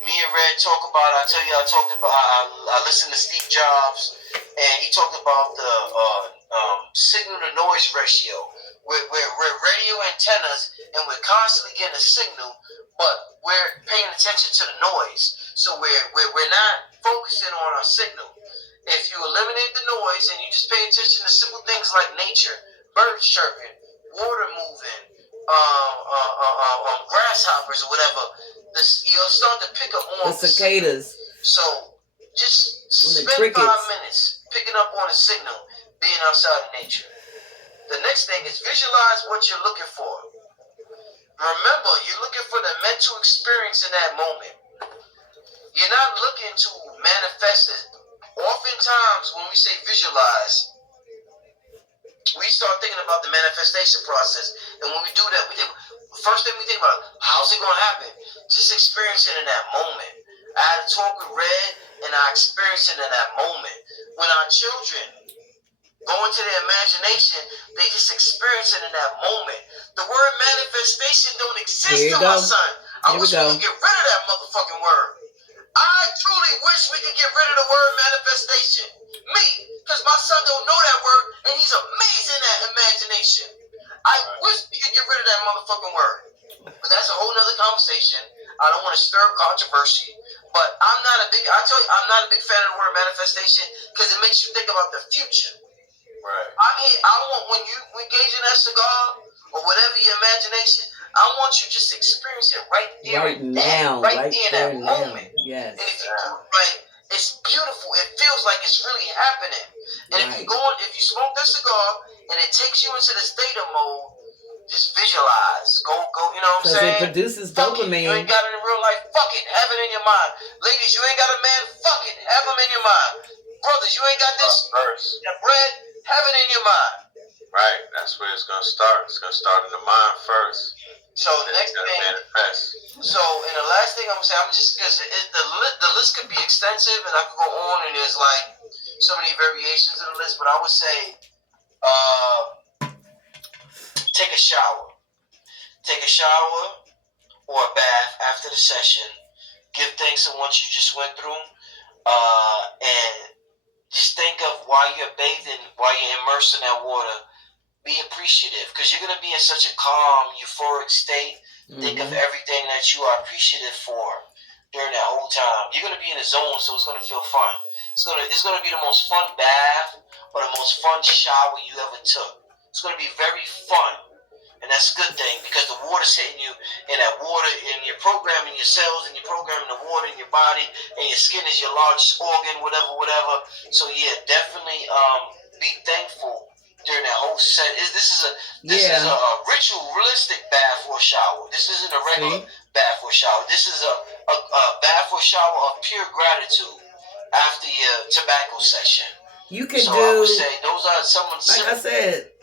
Me and Red talk about, I listened to Steve Jobs, and he talked about the signal to noise ratio. We're radio antennas, and we're constantly getting a signal, but we're paying attention to the noise. So we're not focusing on our signal. If you eliminate the noise and you just pay attention to simple things like nature, birds chirping, water moving, grasshoppers or whatever, you'll start to pick up on the cicadas. So just spend 5 minutes picking up on a signal, being outside in nature. The next thing is visualize what you're looking for. Remember, you're looking for the mental experience in that moment. You're not looking to manifest it. Oftentimes, when we say visualize, we start thinking about the manifestation process. And when we do that, first thing we think about, how's it going to happen? Just experience it in that moment. I had a talk with Red, and I experienced it in that moment. When our children go into their imagination, they just experience it in that moment. The word manifestation don't exist to my son. I wish we could get rid of that motherfucking word. I truly wish we could get rid of the word manifestation. Me, because my son don't know that word, and he's amazing at imagination. I wish we could get rid of that motherfucking word. But that's a whole nother conversation. I don't want to stir controversy. But I'm not a big fan of the word manifestation, because it makes you think about the future. Right. I'm here. I want when you engage in that cigar or whatever your imagination. I want you just to experience it right there, right now, right there in that moment. Yes. And if you do it right, it's beautiful. It feels like it's really happening. And if you smoke that cigar and it takes you into the state of mode, just visualize. Go. You know what I'm saying? It produces fuck dopamine. It. You ain't got it in real life. Fuck it. Have it in your mind. Ladies, you ain't got a man. Fuck it. Have him in your mind. Brothers, you ain't got this. That bread. Have it in your mind. Right. That's where it's gonna start. It's gonna start in the mind first. So the next thing. Manifest. So, and the last thing I'm gonna say, I'm just because the list could be extensive, and I could go on, and there's like so many variations of the list. But I would say, take a shower. Take a shower or a bath after the session. Give thanks to what you just went through. And just think of while you're bathing, while you're immersed in that water, be appreciative. Because you're going to be in such a calm, euphoric state. Mm-hmm. Think of everything that you are appreciative for during that whole time. You're going to be in a zone, so it's going to feel fun. It's going to be the most fun bath or the most fun shower you ever took. It's going to be very fun. And that's a good thing because the water's hitting you, and that water, and you're programming your cells, and you're programming the water in your body, and your skin is your largest organ, whatever. So yeah, definitely be thankful during that whole set. This is a ritualistic bath or shower. This isn't a regular bath or shower. This is a bath or shower of pure gratitude after your tobacco session. You can I would say those are some of the I said.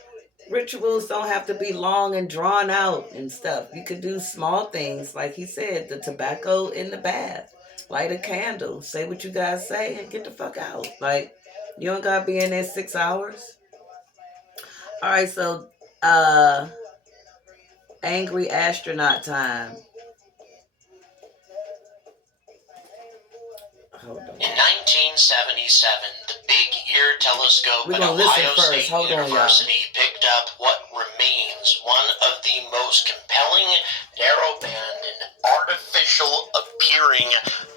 Rituals don't have to be long and drawn out and stuff. You could do small things, like he said, the tobacco in the bath. Light a candle. Say what you guys say and get the fuck out. Like, you don't gotta be in there 6 hours. Alright, so, Angry Astronaut time. Hold on. In 1977, the Big Ear Telescope at Ohio State University picked up what remains one of the most compelling narrowband and artificial appearing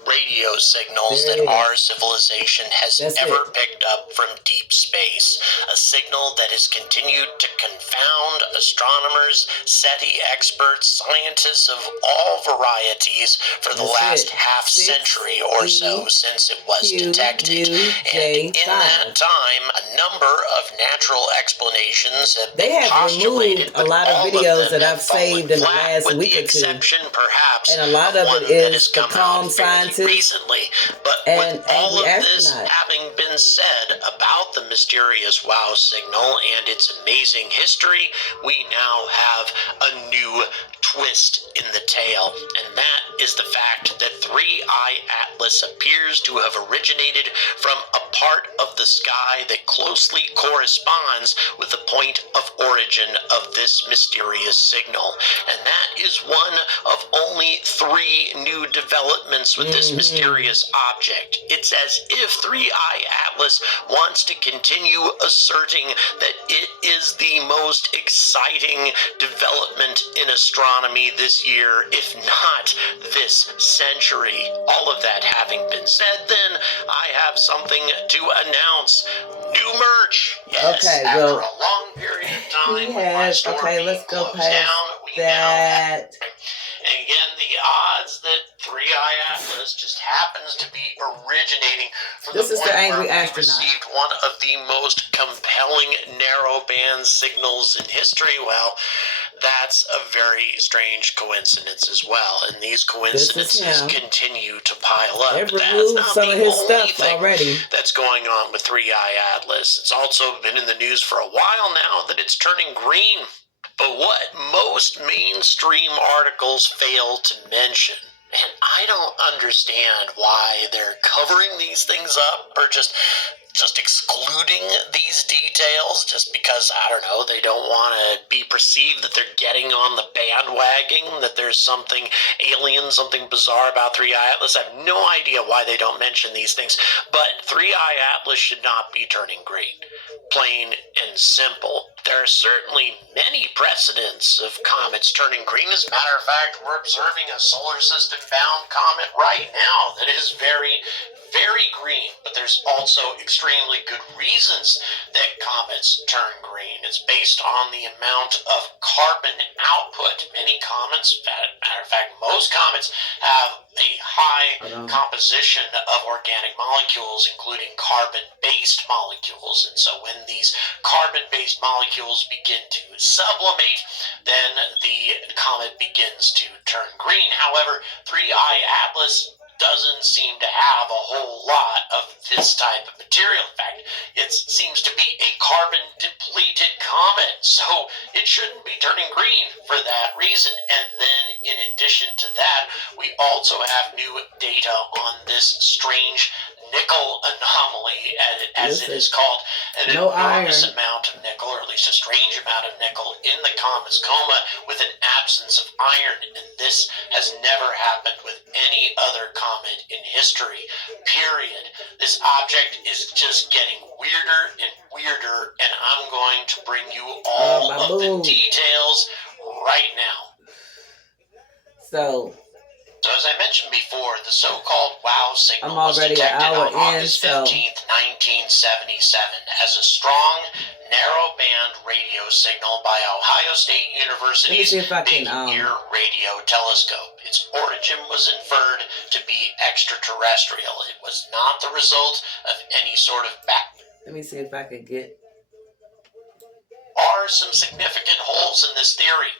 radio signals that our civilization has ever picked up from deep space. A signal that has continued to confound astronomers, SETI experts, scientists of all varieties for the last half century or so since it was detected. And in that time, a number of natural explanations have been postulated, a lot of videos that I've saved in the last week or two. Perhaps, and a lot of it is the calm scientists recently. But with all of this having been said about the mysterious WOW signal and its amazing history, we now have a new twist in the tale, and that is the fact that 3i Atlas appears to have originated from a part of the sky that closely corresponds with the point of origin of this mysterious signal, and that is one of only 3 new developments with this mysterious object. It's as if 3i Atlas wants to continue asserting that it is the most exciting development in astronomy this year, if not this century. All of that having been said, then I have something to announce. New merch. Yes, after a long period of time, let's go past that. And again, the odds that 3i Atlas just happens to be originating from the point where we received one of the most compelling narrowband signals in history, well, that's a very strange coincidence as well. And these coincidences continue to pile up. But that's not the only thing that's going on with 3i Atlas. It's also been in the news for a while now that it's turning green. But what most mainstream articles fail to mention, and I don't understand why they're covering these things up or just excluding these details just because, I don't know, they don't want to be perceived that they're getting on the bandwagon, that there's something alien, something bizarre about 3i Atlas. I have no idea why they don't mention these things, but 3i Atlas should not be turning green. Plain and simple. There are certainly many precedents of comets turning green. As a matter of fact, we're observing a solar system-bound comet right now that is very, very green, but there's also extremely good reasons that comets turn green. It's based on the amount of carbon output. Many comets, matter of fact, most comets have a high composition of organic molecules, including carbon-based molecules. And so when these carbon-based molecules begin to sublimate, then the comet begins to turn green. However, 3I Atlas doesn't seem to have a whole lot of this type of material. In fact, it seems to be a carbon-depleted comet, so it shouldn't be turning green for that reason. And then, in addition to that, we also have new data on this strange nickel anomaly, as it is called, an enormous amount of nickel, or at least a strange amount of nickel in the comet's coma with an absence of iron, and this has never happened with any other comet in history, period. This object is just getting weirder and weirder, and I'm going to bring you all of the details right now. So as I mentioned before, the so-called WOW signal was detected on August 15th, 1977 as a strong, narrow-band radio signal by Ohio State University's Big Ear Radio Telescope. Its origin was inferred to be extraterrestrial. It was not the result of any sort of Let me see if I can get... are some significant holes in this theory,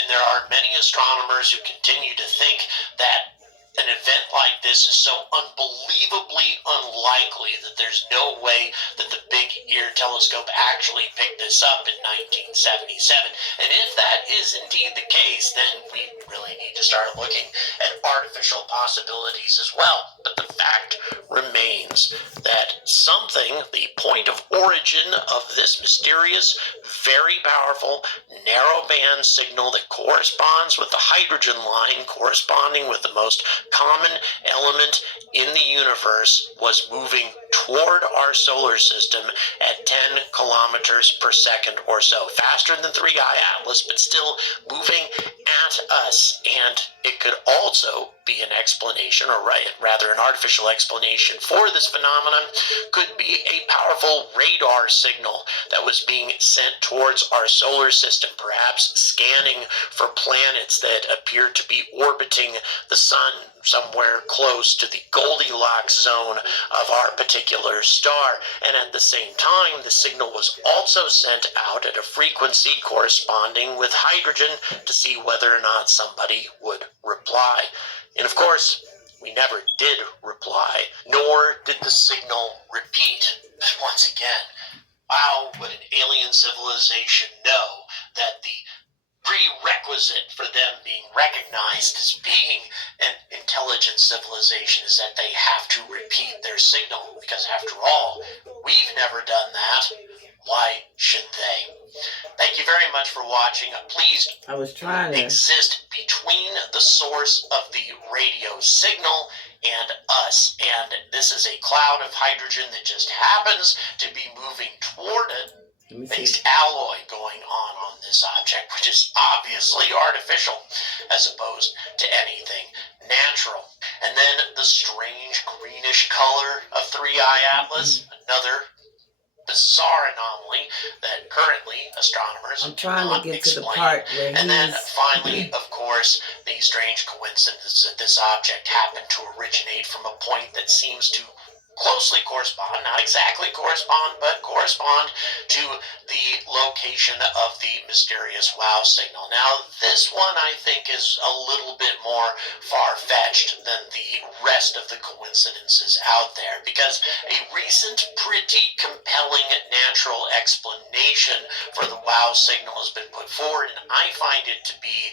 and there are many astronomers who continue to think that an event like this is so unbelievably unlikely that there's no way that the Big Ear Telescope actually picked this up in 1977. And if that is indeed the case, then we really need to start looking at artificial possibilities as well. But the fact remains that something, the point of origin of this mysterious, very powerful, narrow-band signal that corresponds with the hydrogen line corresponding with the most common element in the universe, was moving toward our solar system at 10 kilometers per second or so. Faster than 3I Atlas, but still moving at us. And it could also be an explanation, or rather an artificial explanation for this phenomenon, could be a powerful radar signal that was being sent towards our solar system, perhaps scanning for planets that appear to be orbiting the sun somewhere close to the Goldilocks zone of our particular star. And at the same time, the signal was also sent out at a frequency corresponding with hydrogen to see whether or not somebody would reply. And of course, we never did reply, nor did the signal repeat. But once again, how would an alien civilization know that the prerequisite for them being recognized as being an intelligent civilization is that they have to repeat their signal? Because after all, we've never done that. Why should they? Thank you very much for watching. Please exist between the source of the radio signal and us. And this is a cloud of hydrogen that just happens to be moving toward it. Based alloy going on this object, which is obviously artificial as opposed to anything natural. And then the strange greenish color of 3I Atlas, another bizarre anomaly that currently astronomers cannot explain. And then finally, of course, the strange coincidence that this object happened to originate from a point that seems to closely correspond, not exactly correspond, but correspond to the location of the mysterious WOW signal. Now, this one I think is a little bit more far-fetched than the rest of the coincidences out there, because a recent pretty compelling natural explanation for the WOW signal has been put forward, and I find it to be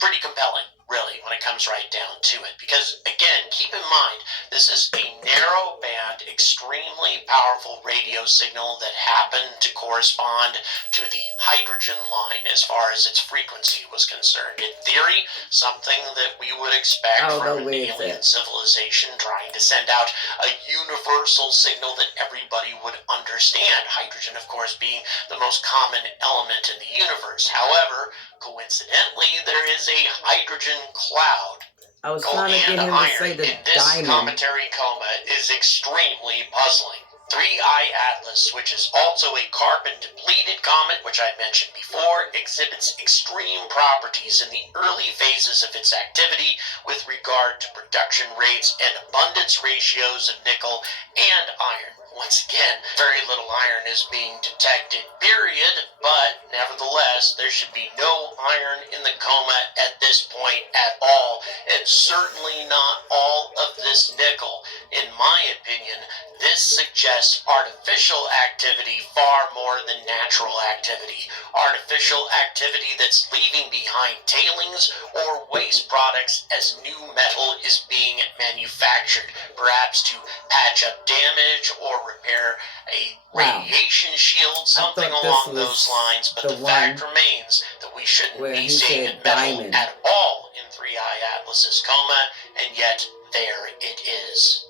pretty compelling, really, when it comes right down to it. Because, again, keep in mind, this is a narrow-band, extremely powerful radio signal that happened to correspond to the hydrogen line as far as its frequency was concerned. In theory, something that we would expect from an alien civilization trying to send out a universal signal that everybody would understand. Hydrogen, of course, being the most common element in the universe. However, coincidentally, there is a hydrogen cloud I was trying to get him to say the diamond. This cometary coma is extremely puzzling. 3I Atlas, which is also a carbon-depleted comet, which I mentioned before, exhibits extreme properties in the early phases of its activity with regard to production rates and abundance ratios of nickel and iron. Once again, very little iron is being detected, period, but nevertheless, there should be no iron in the coma at this point at all, and certainly not all of this nickel. In my opinion, this suggests artificial activity far more than natural activity. Artificial activity that's leaving behind tailings or waste products as new metal is being manufactured, perhaps to patch up damage or repair a radiation shield, something along those lines. But the fact remains that we shouldn't be seeing metal at all in 3I Atlas's coma, and yet there it is.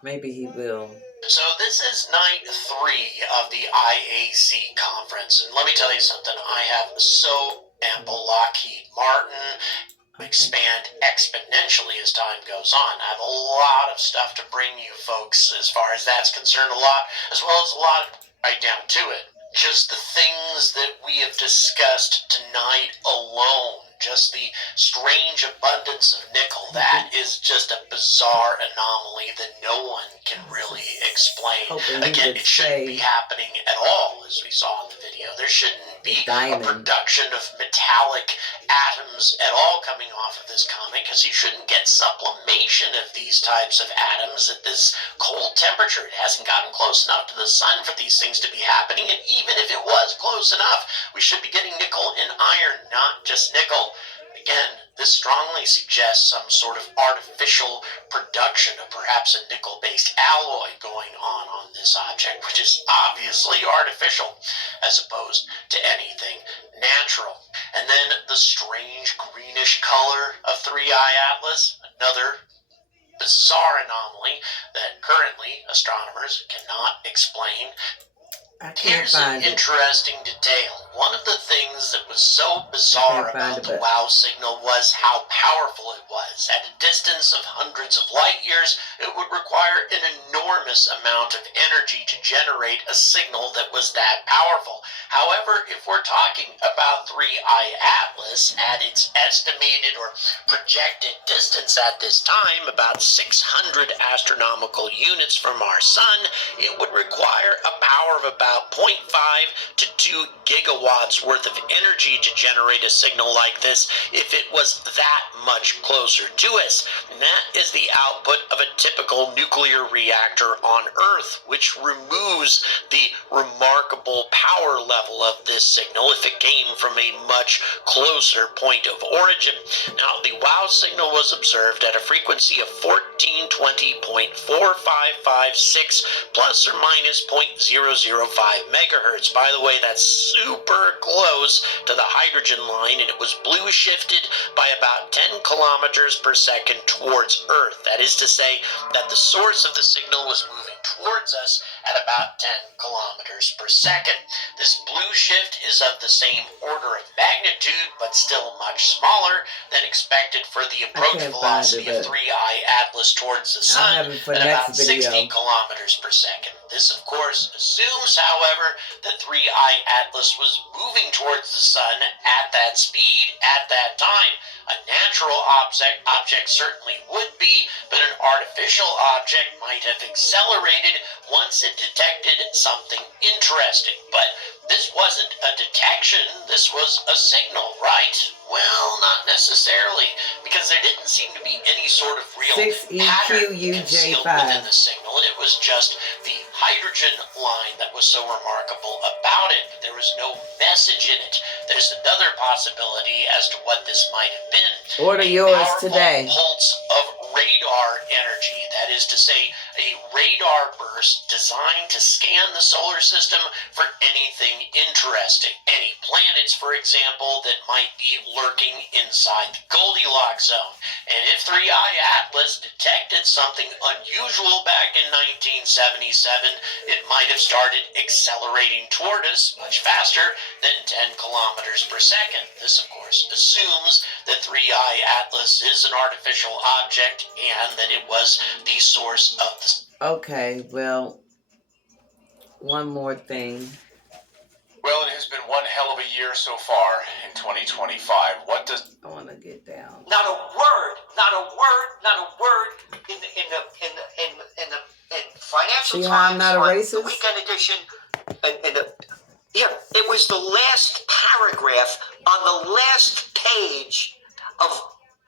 Maybe he will. So this is night 3 of the IAC conference, and let me tell you something. I have so ample Lockheed Martin expand exponentially as time goes on. I have a lot of stuff to bring you folks as far as that's concerned, a lot, as well as a lot right down to it. Just the things that we have discussed tonight alone, just the strange abundance of nickel, that is just a bizarre anomaly that no one can really explain. Again, it shouldn't be happening at all, as we saw in the video. There shouldn't be a production of metallic atoms at all coming off of this comet, because you shouldn't get sublimation of these types of atoms at this cold temperature. It hasn't gotten close enough to the sun for these things to be happening, and even if it was close enough, we should be getting nickel and iron, not just nickel. Again, this strongly suggests some sort of artificial production of perhaps a nickel-based alloy going on this object, which is obviously artificial as opposed to anything natural. And then the strange greenish color of 3I Atlas, another bizarre anomaly that currently astronomers cannot explain. Here's an interesting detail. One of the things that was so bizarre about the WOW signal was how powerful it was. At a distance of hundreds of light years, it would require an enormous amount of energy to generate a signal that was that powerful. However, if we're talking about 3I Atlas at its estimated or projected distance at this time, about 600 astronomical units from our sun, it would require a power of about 0.5 to 2 gigawatts worth of energy to generate a signal like this if it was that much closer to us. And that is the output of a typical nuclear reactor on Earth, which removes the remarkable power level of this signal if it came from a much closer point of origin. Now, the WOW signal was observed at a frequency of 1420.4556 plus or minus 0.005 megahertz. By the way, that's super close to the hydrogen line, and it was blue shifted by about 10 kilometers per second towards Earth. That is to say that the source of the signal was moving towards us at about 10 kilometers per second. This blue shift is of the same order of magnitude, but still much smaller than expected for the approach velocity of 3I Atlas towards the sun at about 60 kilometers per second. This, of course, assumes, however, that 3I Atlas was moving towards the sun at that speed at that time. A natural object certainly would be, but an artificial object might have accelerated once it detected something interesting. But this wasn't a detection, this was a signal, right? Well, not necessarily, because there didn't seem to be any sort of real pattern concealed within the signal. It was just the hydrogen line that was so remarkable about it, but there was no message in it. There's another possibility as to what this might have been. Order yours today. Pulse of radar energy. That That is to say, a radar burst designed to scan the solar system for anything interesting. Any planets, for example, that might be lurking inside the Goldilocks zone. And if 3i Atlas detected something unusual back in 1977, it might have started accelerating toward us much faster than 10 kilometers per second. This, of course, assumes that 3i Atlas is an artificial object and that it was the source of the... Okay, well, one more thing. Well, it has been one hell of a year so far in 2025. What does... I want to get down. Not a word in Financial See how I'm Times not a on racist? the weekend edition. It was the last paragraph on the last page of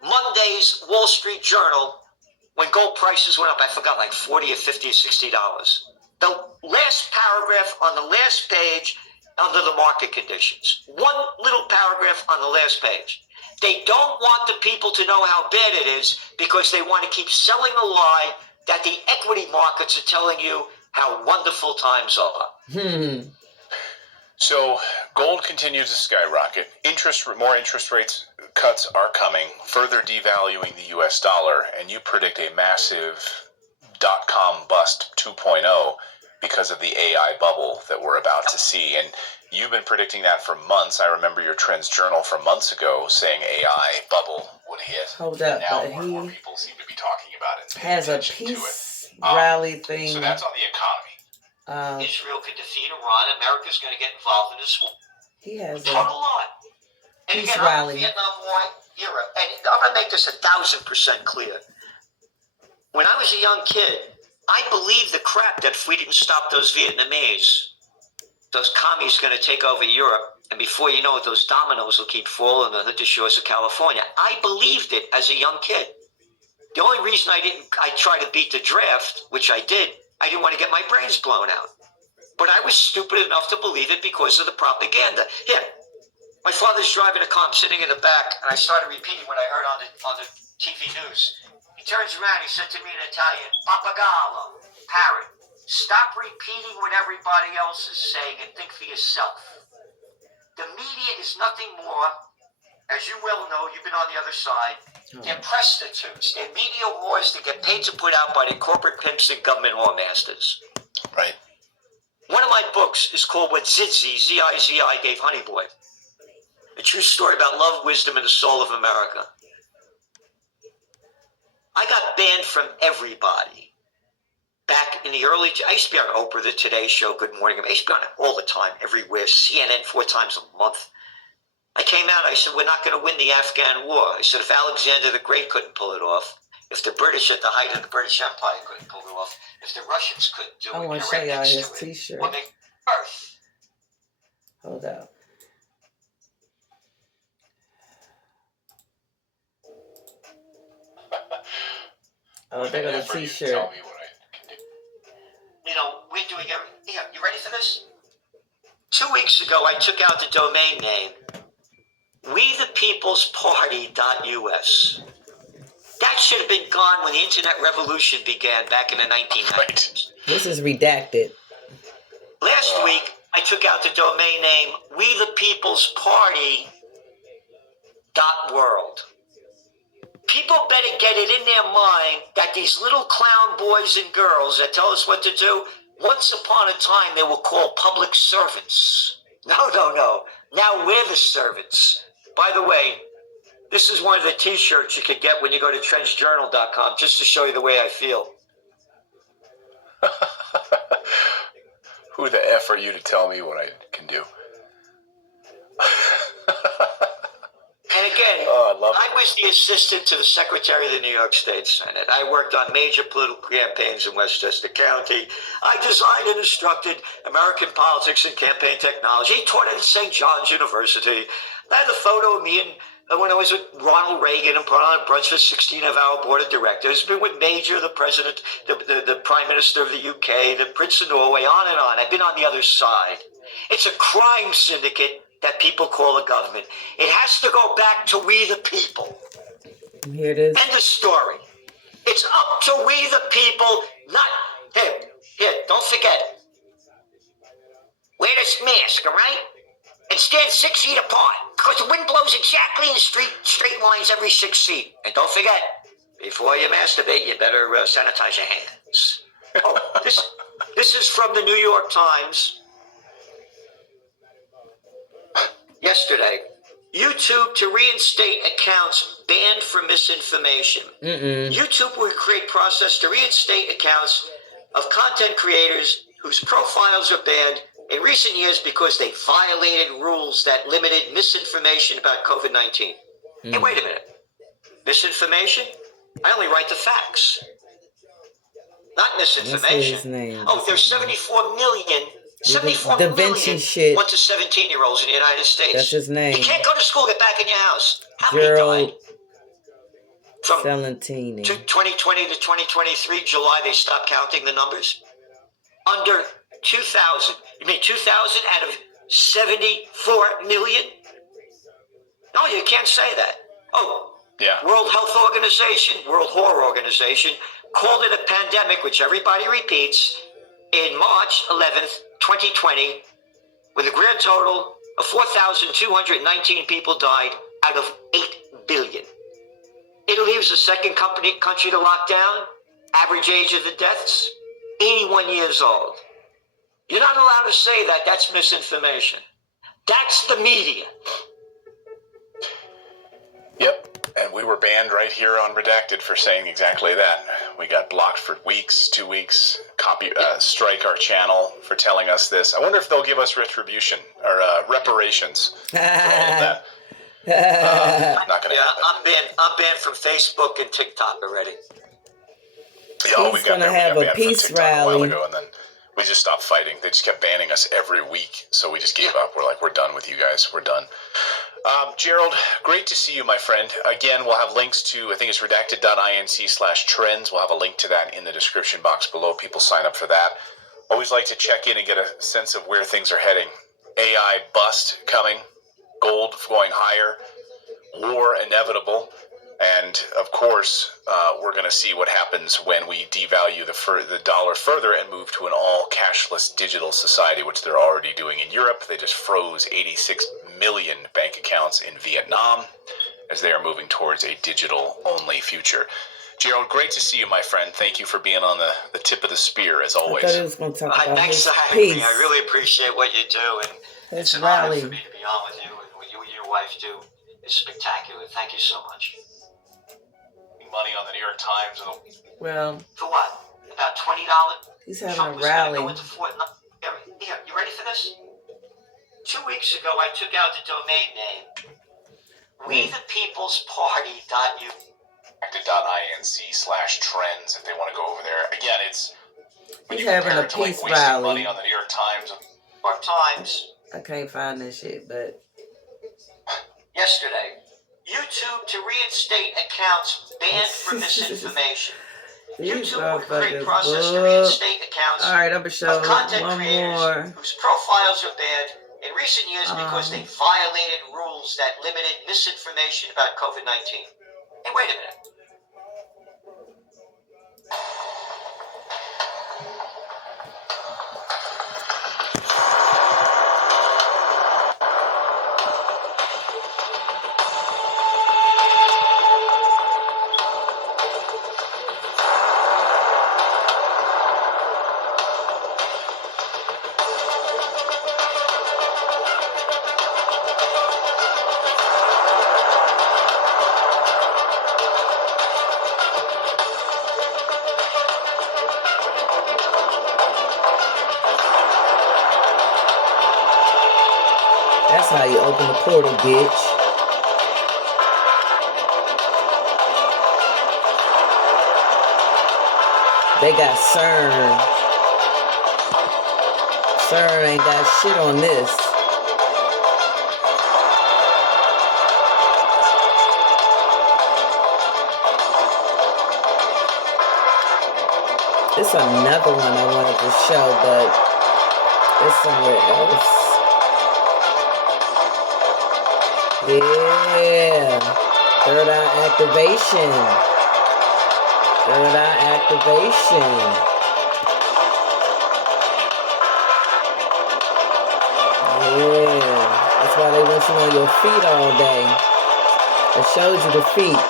Monday's Wall Street Journal when gold prices went up. I forgot, like $40 or $50 or $60. The last paragraph on the last page under the market conditions. One little paragraph on the last page. They don't want the people to know how bad it is because they want to keep selling the lie that the equity markets are telling you how wonderful times are. So gold continues to skyrocket. More interest rates cuts are coming, further devaluing the U.S. dollar, and you predict a massive dot-com bust 2.0 because of the AI bubble that we're about to see. And you've been predicting that for months. I remember your Trends Journal from months ago saying AI bubble would hit. Hold up, now but more and more people seem to be talking about it. has a peace rally thing. So that's on the economy. Israel could defeat Iran. America's going to get involved in this war. He has Total a lie. And peace again, rally. I'm Vietnam War era. And I'm going to make this 1,000% clear. When I was a young kid, I believed the crap that if we didn't stop those Vietnamese, those commies going to take over Europe, and before you know it, those dominoes will keep falling on the shores of California. I believed it as a young kid. The only reason I tried to beat the draft, which I did, I didn't want to get my brains blown out. But I was stupid enough to believe it because of the propaganda. Here, my father's driving a car, I'm sitting in the back, and I started repeating what I heard on the TV news. He turns around, he said to me in Italian, "Papagallo, parrot, stop repeating what everybody else is saying and think for yourself." The media is nothing more, as you well know, you've been on the other side, they're prostitutes. They're media whores that get paid to put out by the corporate pimps and government whoremasters. Right. One of my books is called What Zidzi, Z-I-Z-I, Gave Honey Boy. A true story about love, wisdom, and the soul of America. I got banned from everybody. Back in the early... I used to be on Oprah, the Today Show, Good Morning. I used to be on it all the time, everywhere. CNN 4 times a month. I came out, I said, we're not going to win the Afghan war. I said, if Alexander the Great couldn't pull it off, if the British at the height of the British Empire couldn't pull it off, if the Russians couldn't do it, I want to show y'all his t-shirt. What makes Earth? Hold up. Oh, they got a t-shirt. Tell me what I can do. You know, we're doing everything. Yeah, you ready for this? 2 weeks ago, I took out the domain name WeThePeoplesParty.us. That should have been gone when the internet revolution began back in the 1990s. Right. This is redacted. Last week, I took out the domain name WeThePeoplesParty.world. People better get it in their mind that these little clown boys and girls that tell us what to do, once upon a time they were called public servants. No. Now we're the servants. By the way, this is one of the t-shirts you could get when you go to trendsjournal.com, just to show you the way I feel. Who the F are you to tell me what I can do? And again, I was the assistant to the Secretary of the New York State Senate. I worked on major political campaigns in Westchester County. I designed and instructed American politics and campaign technology. I taught at St. John's University. I had a photo of me when I was with Ronald Reagan and put on a brunch for 16 of our board of directors. Been with Major, the president, the Prime Minister of the UK, the Prince of Norway, on and on. I've been on the other side. It's a crime syndicate that people call the government. It has to go back to we the people. Here it is. End of story. It's up to we the people, not... Here, don't forget. Wear this mask, all right? And stand 6 feet apart, because the wind blows exactly in straight lines every 6 feet. And don't forget, before you masturbate, you better sanitize your hands. Oh, this is from the New York Times. Yesterday, YouTube to reinstate accounts banned for misinformation. YouTube will create process to reinstate accounts of content creators whose profiles are banned in recent years because they violated rules that limited misinformation about COVID-19. Hey, wait a minute. Misinformation? I only write the facts. Not misinformation. Oh, there's 74 million 74 Da Vinci shit. 1 to 17-year-olds in the United States. That's his name. You can't go to school, get back in your house. How Gerald many died? From Valentini. 2020 to 2023, July, they stopped counting the numbers. Under 2,000. You mean 2,000 out of 74 million? No, you can't say that. Oh, yeah. World Health Organization, World Horror Organization, called it a pandemic, which everybody repeats, in March 11th, 2020, with a grand total of 4,219 people died out of 8 billion. Italy was the second country to lock down. Average age of the deaths, 81 years old. You're not allowed to say that. That's misinformation. That's the media. Yep. And we were banned right here on Redacted for saying exactly that. We got blocked for weeks, 2 weeks, strike our channel for telling us this. I wonder if they'll give us retribution or reparations for all of that. Not gonna happen. I'm banned from Facebook and TikTok already. Yeah, He's gonna have a peace rally. A while ago, and then we just stopped fighting. They just kept banning us every week, so we just gave up. We're like, we're done with you guys. We're done. Gerald, great to see you, my friend. Again, we'll have links to, I think it's redacted.inc/trends. We'll have a link to that in the description box below. People sign up for that. Always like to check in and get a sense of where things are heading. AI bust coming, gold going higher, war inevitable, and of course, we're going to see what happens when we devalue the dollar further and move to an all-cashless digital society, which they're already doing in Europe. They just froze 86 million bank accounts in Vietnam as they are moving towards a digital-only future. Gerald, great to see you, my friend. Thank you for being on the tip of the spear, as always. I thought he was going to talk about thanks his for having me. peace. I really appreciate what you do, and it's an honor for me to be on with you, and what you and your wife do is spectacular. Thank you so much. Money on the New York Times. Well, for what? About $20? He's having Trump a rally. Here, you ready for this? 2 weeks ago, I took out the domain name. WeThePeoplesParty.u. .inc/trends if they want to go over there. Again, it's when He's you having a compare it to, peace like, wasting rally. money on the New York Times. I can't find this shit, but yesterday, YouTube to reinstate accounts banned for misinformation. YouTube will create process to reinstate accounts Alright, I'm gonna show of content one creators more. whose profiles are banned in recent years because they violated rules that limited misinformation about COVID-19. Hey, wait a minute. That's how you open the portal, bitch. They got CERN. CERN ain't got shit on this. It's another one I wanted to show, but it's somewhere else. Yeah. Third eye activation. Third eye activation. Yeah. That's why they want you on your feet all day. It shows you the feet.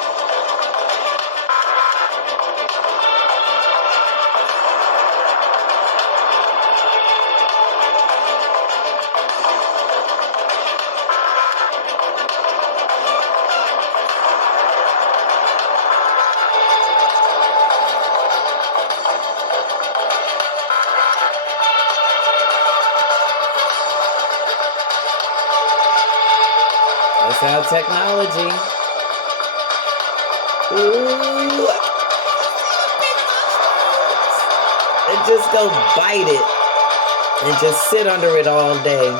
That's our technology. Ooh. And just go bite it and just sit under it all day.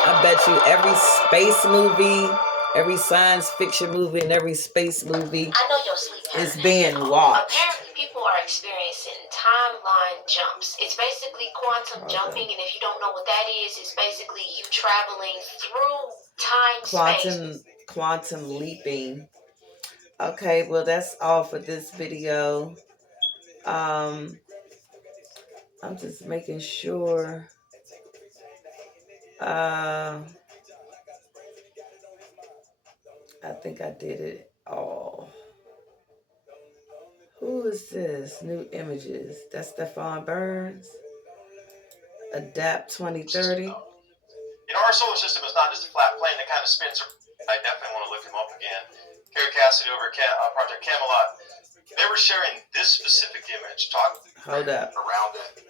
I bet you every space movie, every science fiction movie, and every space movie is being watched. Apparently, people are experiencing timeline jumps. It's basically quantum jumping, and if you don't know what that is, it's basically you traveling through time, space. Quantum leaping. Okay, well, that's all for this video. I'm just making sure. I think I did it all. Who is this? New images. That's Stefan Burns. Adapt 2030. You know, our solar system is not just a flat plane that kind of spins. I definitely want to look him up again. Carrie Cassidy over at Project Camelot. They were sharing this specific image. Hold up. Around it.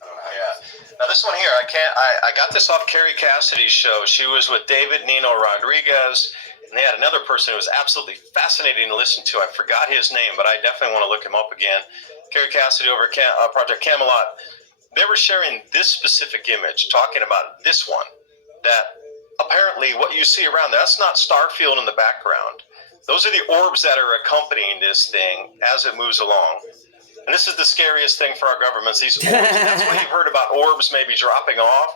Yeah. Now this one here, I got this off Carrie Cassidy's show. She was with David Nino Rodriguez, and they had another person who was absolutely fascinating to listen to. I forgot his name, but I definitely want to look him up again. Carrie Cassidy over at Project Camelot. They were sharing this specific image, talking about this one. That apparently what you see around that's not Starfield in the background. Those are the orbs that are accompanying this thing as it moves along. And this is the scariest thing for our governments. These orbs, that's why you've heard about orbs maybe dropping off.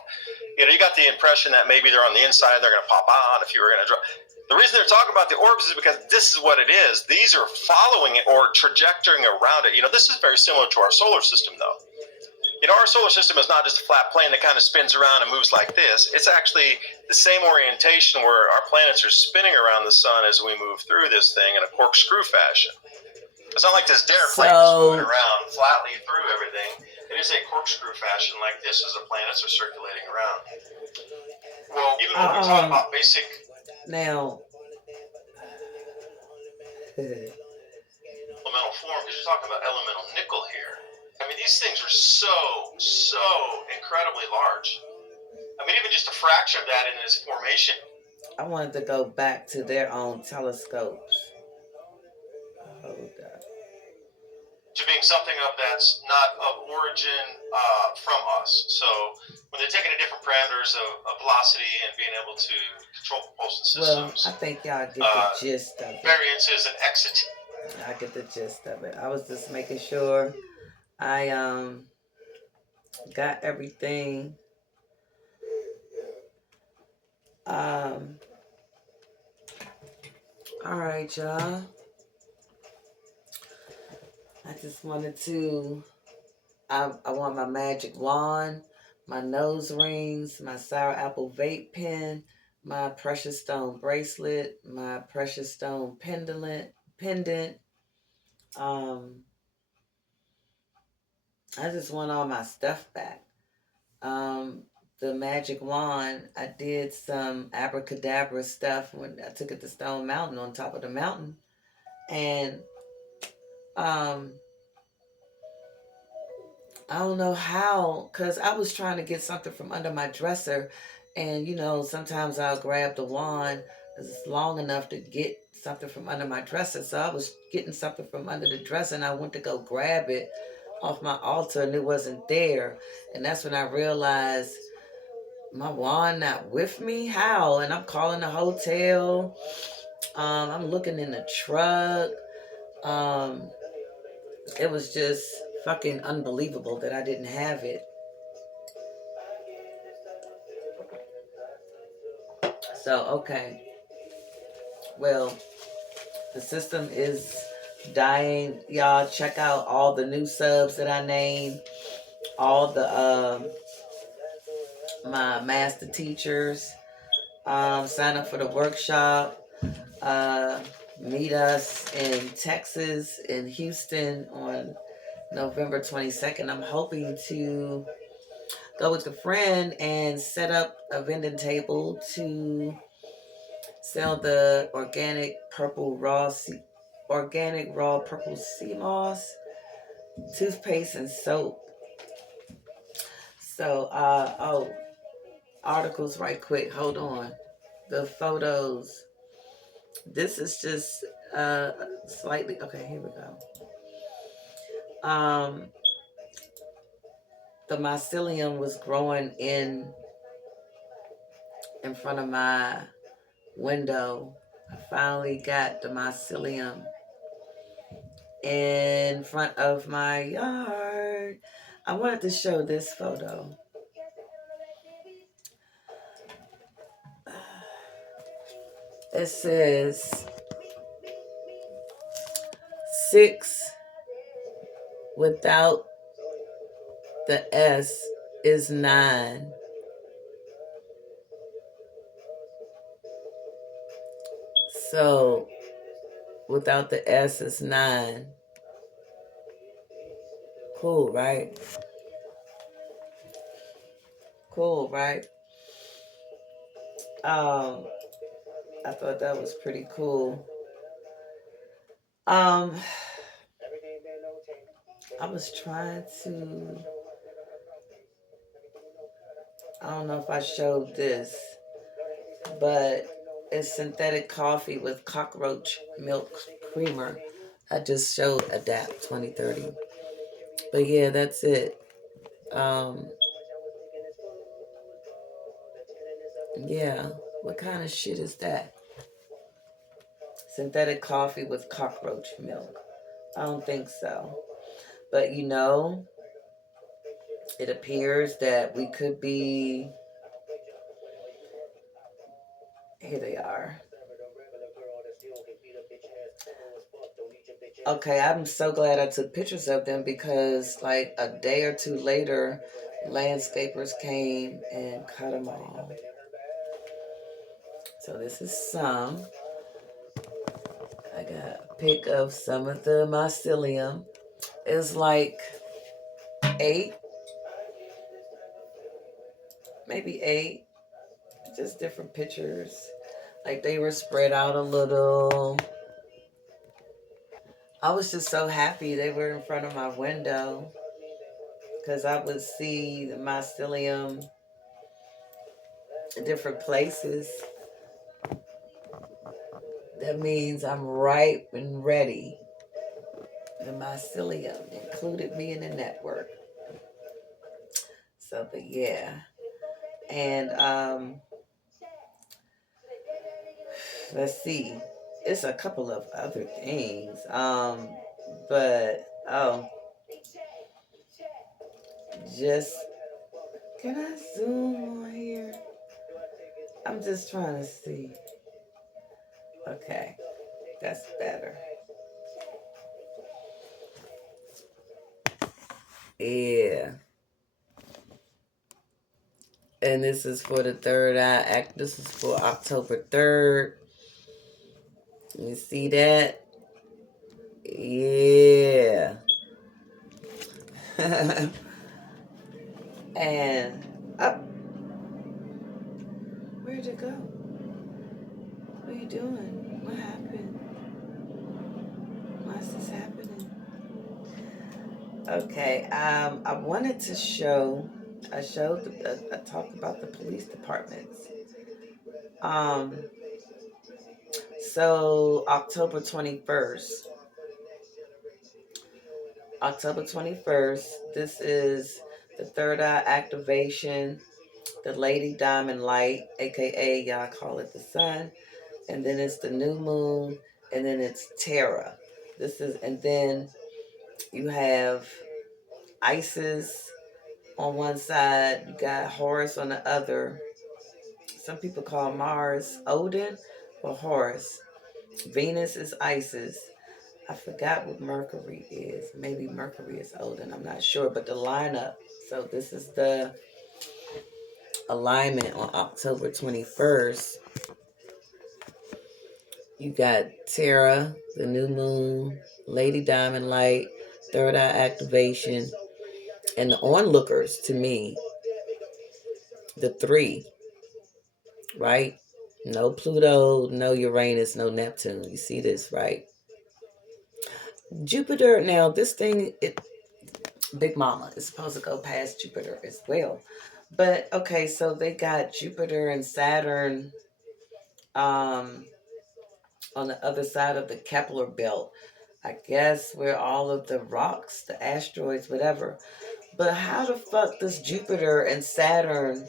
You know, you got the impression that maybe they're on the inside, they're going to pop out if you were going to drop. The reason they're talking about the orbs is because this is what it is. These are following it or trajectorying around it. You know, this is very similar to our solar system, though. You know, our solar system is not just a flat plane that kind of spins around and moves like this. It's actually the same orientation where our planets are spinning around the sun as we move through this thing in a corkscrew fashion. It's not like this dare plane is moving around flatly through everything. It is a corkscrew fashion like this as the planets are circulating around. Well, even when we talk about basic... Now... elemental form, because you're talking about elemental nickel here. I mean, these things are so incredibly large. I mean, even just a fraction of that in its formation. I wanted to go back to their own telescopes. Hold up. To being something that's not of origin from us. So when they're taking the different parameters of velocity and being able to control propulsion systems. Well, I think y'all get the gist of it. Variances and exit. I get the gist of it. I was just making sure I got everything. All right, y'all. I just wanted to, I want my magic wand, my nose rings, my sour apple vape pen, my precious stone bracelet, my precious stone pendant. I just want all my stuff back. The magic wand, I did some abracadabra stuff when I took it to Stone Mountain, on top of the mountain. And I don't know how, because I was trying to get something from under my dresser, and you know, sometimes I'll grab the wand because it's long enough to get something from under my dresser. So I was getting something from under the dresser, and I went to go grab it off my altar, and it wasn't there. And that's when I realized my wand not with me. How? And I'm calling the hotel, I'm looking in the truck. It was just fucking unbelievable that I didn't have it. So, okay. Well, the system is dying. Y'all check out all the new subs that I named. All the, my master teachers. Sign up for the workshop. Meet us in Texas, in Houston on November 22nd. I'm hoping to go with a friend and set up a vending table to sell the organic raw purple sea moss, toothpaste, and soap. So, articles right quick. Hold on. The photos. This is just slightly, okay, here we go. The mycelium was growing in front of my window. I finally got the mycelium in front of my yard. I wanted to show this photo. It says 6 without the S is 9. So without the S is 9. Cool, right? Cool, right? I thought that was pretty cool. I was trying to, I don't know if I showed this, but it's synthetic coffee with cockroach milk creamer. I just showed Adapt 2030. But yeah, that's it. Yeah, what kind of shit is that? Synthetic coffee with cockroach milk. I don't think so. But you know, it appears that we could be, here they are. Okay, I'm so glad I took pictures of them because like a day or two later, landscapers came and cut them all. So this is some. I got a pic of some of the mycelium. It's like 8, maybe 8, just different pictures. Like they were spread out a little. I was just so happy they were in front of my window because I would see the mycelium in different places. That means I'm ripe and ready. The mycelium included me in the network. So, but yeah. And let's see. It's a couple of other things. But just, can I zoom on here? I'm just trying to see. Okay, that's better. Yeah. And this is for the third eye act. This is for October 3rd. You see that? Yeah. And up. Where'd it go? What are you doing? What happened? What's this happening? Okay. I wanted to show. I talked about the police departments. So October 21st. October 21st. This is the third eye activation. The Lady Diamond Light, aka y'all call it the sun. and then it's the new moon, and then it's Terra. And then you have Isis on one side, you got Horus on the other. Some people call Mars Odin or Horus. Venus is Isis. I forgot what Mercury is. Maybe Mercury is Odin. I'm not sure. But the lineup. So this is the alignment on October 21st. You got Terra, the new moon, Lady Diamond Light, third eye activation, and the onlookers to me, the three, right? No Pluto, no Uranus, no Neptune. You see this, right? Jupiter, now this thing, Big Mama is supposed to go past Jupiter as well. But, okay, so they got Jupiter and Saturn on the other side of the Kepler belt. I guess where all of the rocks, the asteroids, whatever. But how the fuck does Jupiter and Saturn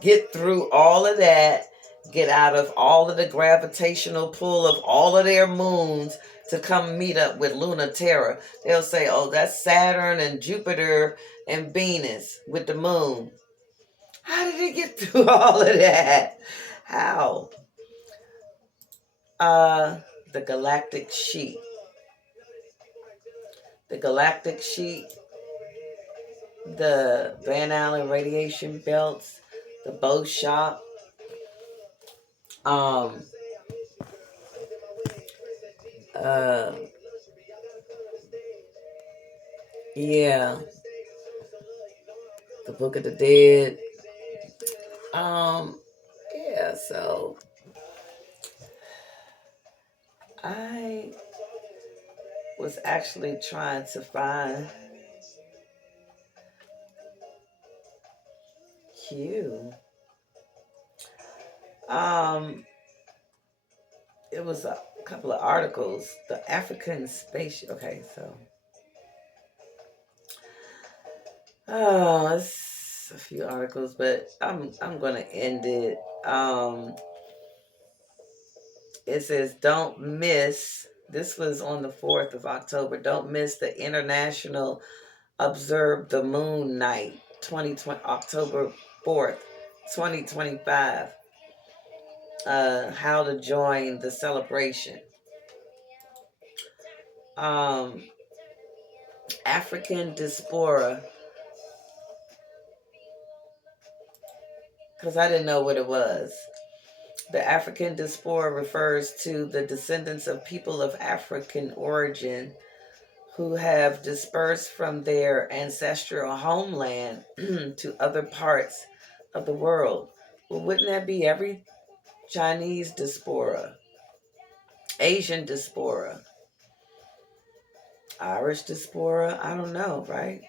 get through all of that, get out of all of the gravitational pull of all of their moons to come meet up with Luna Terra? They'll say, oh, that's Saturn and Jupiter and Venus with the moon. How did they get through all of that? How? The galactic sheet. The galactic sheet, the Van Allen radiation belts, the bow shop, yeah, the Book of the Dead, yeah, so I was actually trying to find Q. It was a couple of articles. The African space. Okay, so it's a few articles, but I'm gonna end it. It says, don't miss. This was on the 4th of October. Don't miss the International Observe the Moon Night, 2020, October 4th, 2025. How to join the celebration. African diaspora. Because I didn't know what it was. The African diaspora refers to the descendants of people of African origin who have dispersed from their ancestral homeland to other parts of the world. Well, wouldn't that be every Chinese diaspora, Asian diaspora, Irish diaspora? I don't know, right?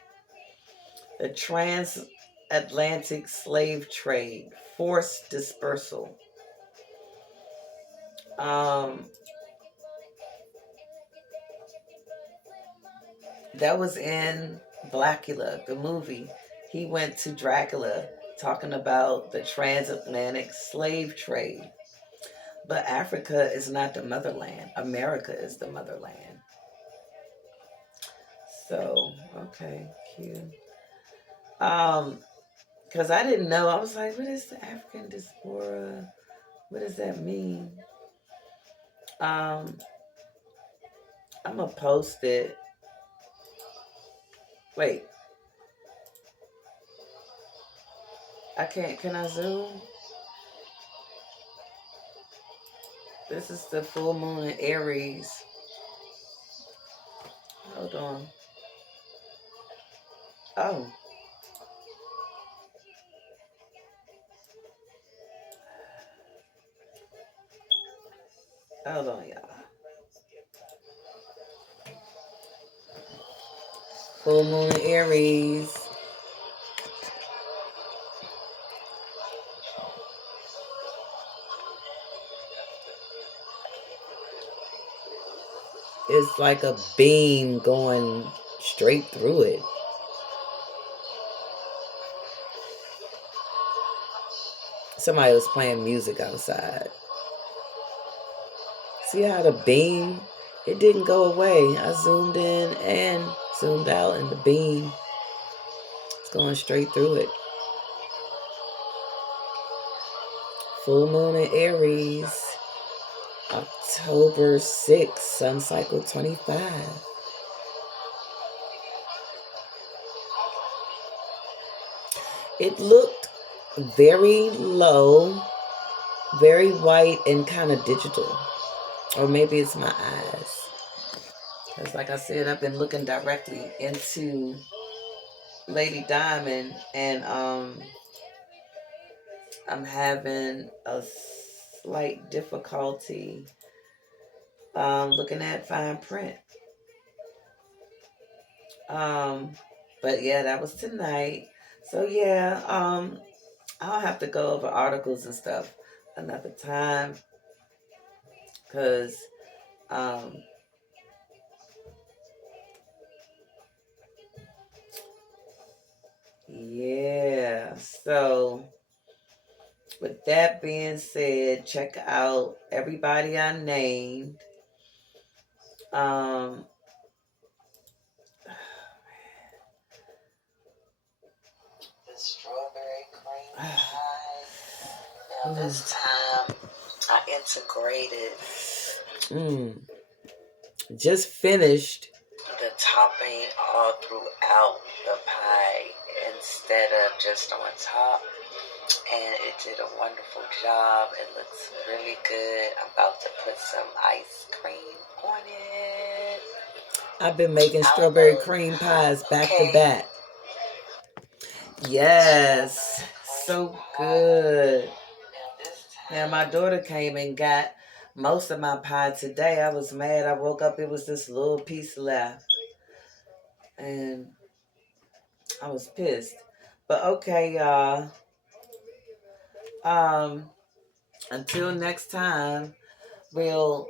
The transatlantic slave trade, forced dispersal. That was in Blackula, the movie. He went to Dracula talking about the transatlantic slave trade. But Africa is not the motherland. America is the motherland. So, okay, cute. Because I didn't know. I was like, what is the African diaspora? What does that mean? I'm going to post it. Wait. I can't. Can I zoom? This is the full moon in Aries. Hold on. Oh. Hold on, y'all. Full moon in Aries. It's like a beam going straight through it. Somebody was playing music outside. See how the beam, it didn't go away. I zoomed in and zoomed out, and the beam is going straight through it. Full moon in Aries, October 6th, sun cycle 25. It looked very low, very white, and kind of digital. Or maybe it's my eyes. Because like I said, I've been looking directly into Lady Diamond, and I'm having a slight difficulty looking at fine print. But yeah, that was tonight. So yeah, I'll have to go over articles and stuff another time, because yeah. So with that being said, check out everybody I named. The strawberry cream pie. Now this time I integrated. Just finished the topping all throughout the pie instead of just on top. And it did a wonderful job. It looks really good. I'm about to put some ice cream on it. I've been making strawberry cream pies back to back. Yes, so good. Now my daughter came and got most of my pie today. I was mad. I woke up, it was this little piece left. And I was pissed. But okay, y'all. Until next time, we'll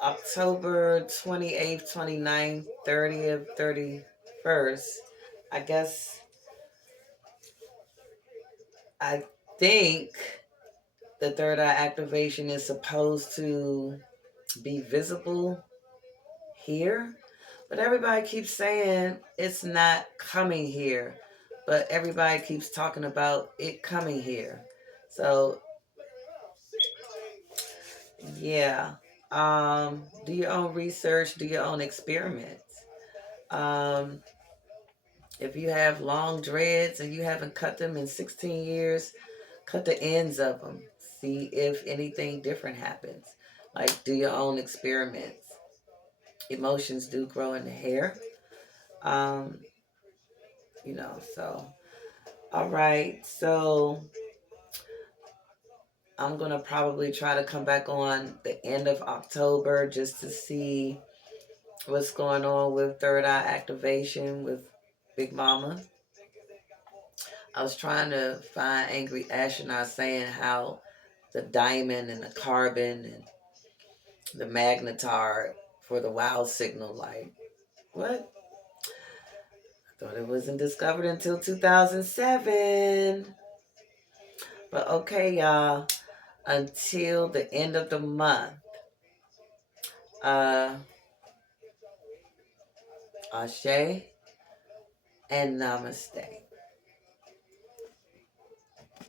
October 28th, 29th, 30th, 31st. I guess I think the third eye activation is supposed to be visible here, but everybody keeps saying it's not coming here, but everybody keeps talking about it coming here. So yeah, do your own research, do your own experiments. If you have long dreads and you haven't cut them in 16 years, cut the ends of them. See if anything different happens. Like, do your own experiments. Emotions do grow in the hair. So, all right. So, I'm going to probably try to come back on the end of October just to see what's going on with third eye activation with Big Mama. I was trying to find Angry Astronaut saying how the diamond and the carbon and the magnetar for the wow signal, like, what? I thought it wasn't discovered until 2007. But okay, y'all. Until the end of the month, Ashe and Namaste.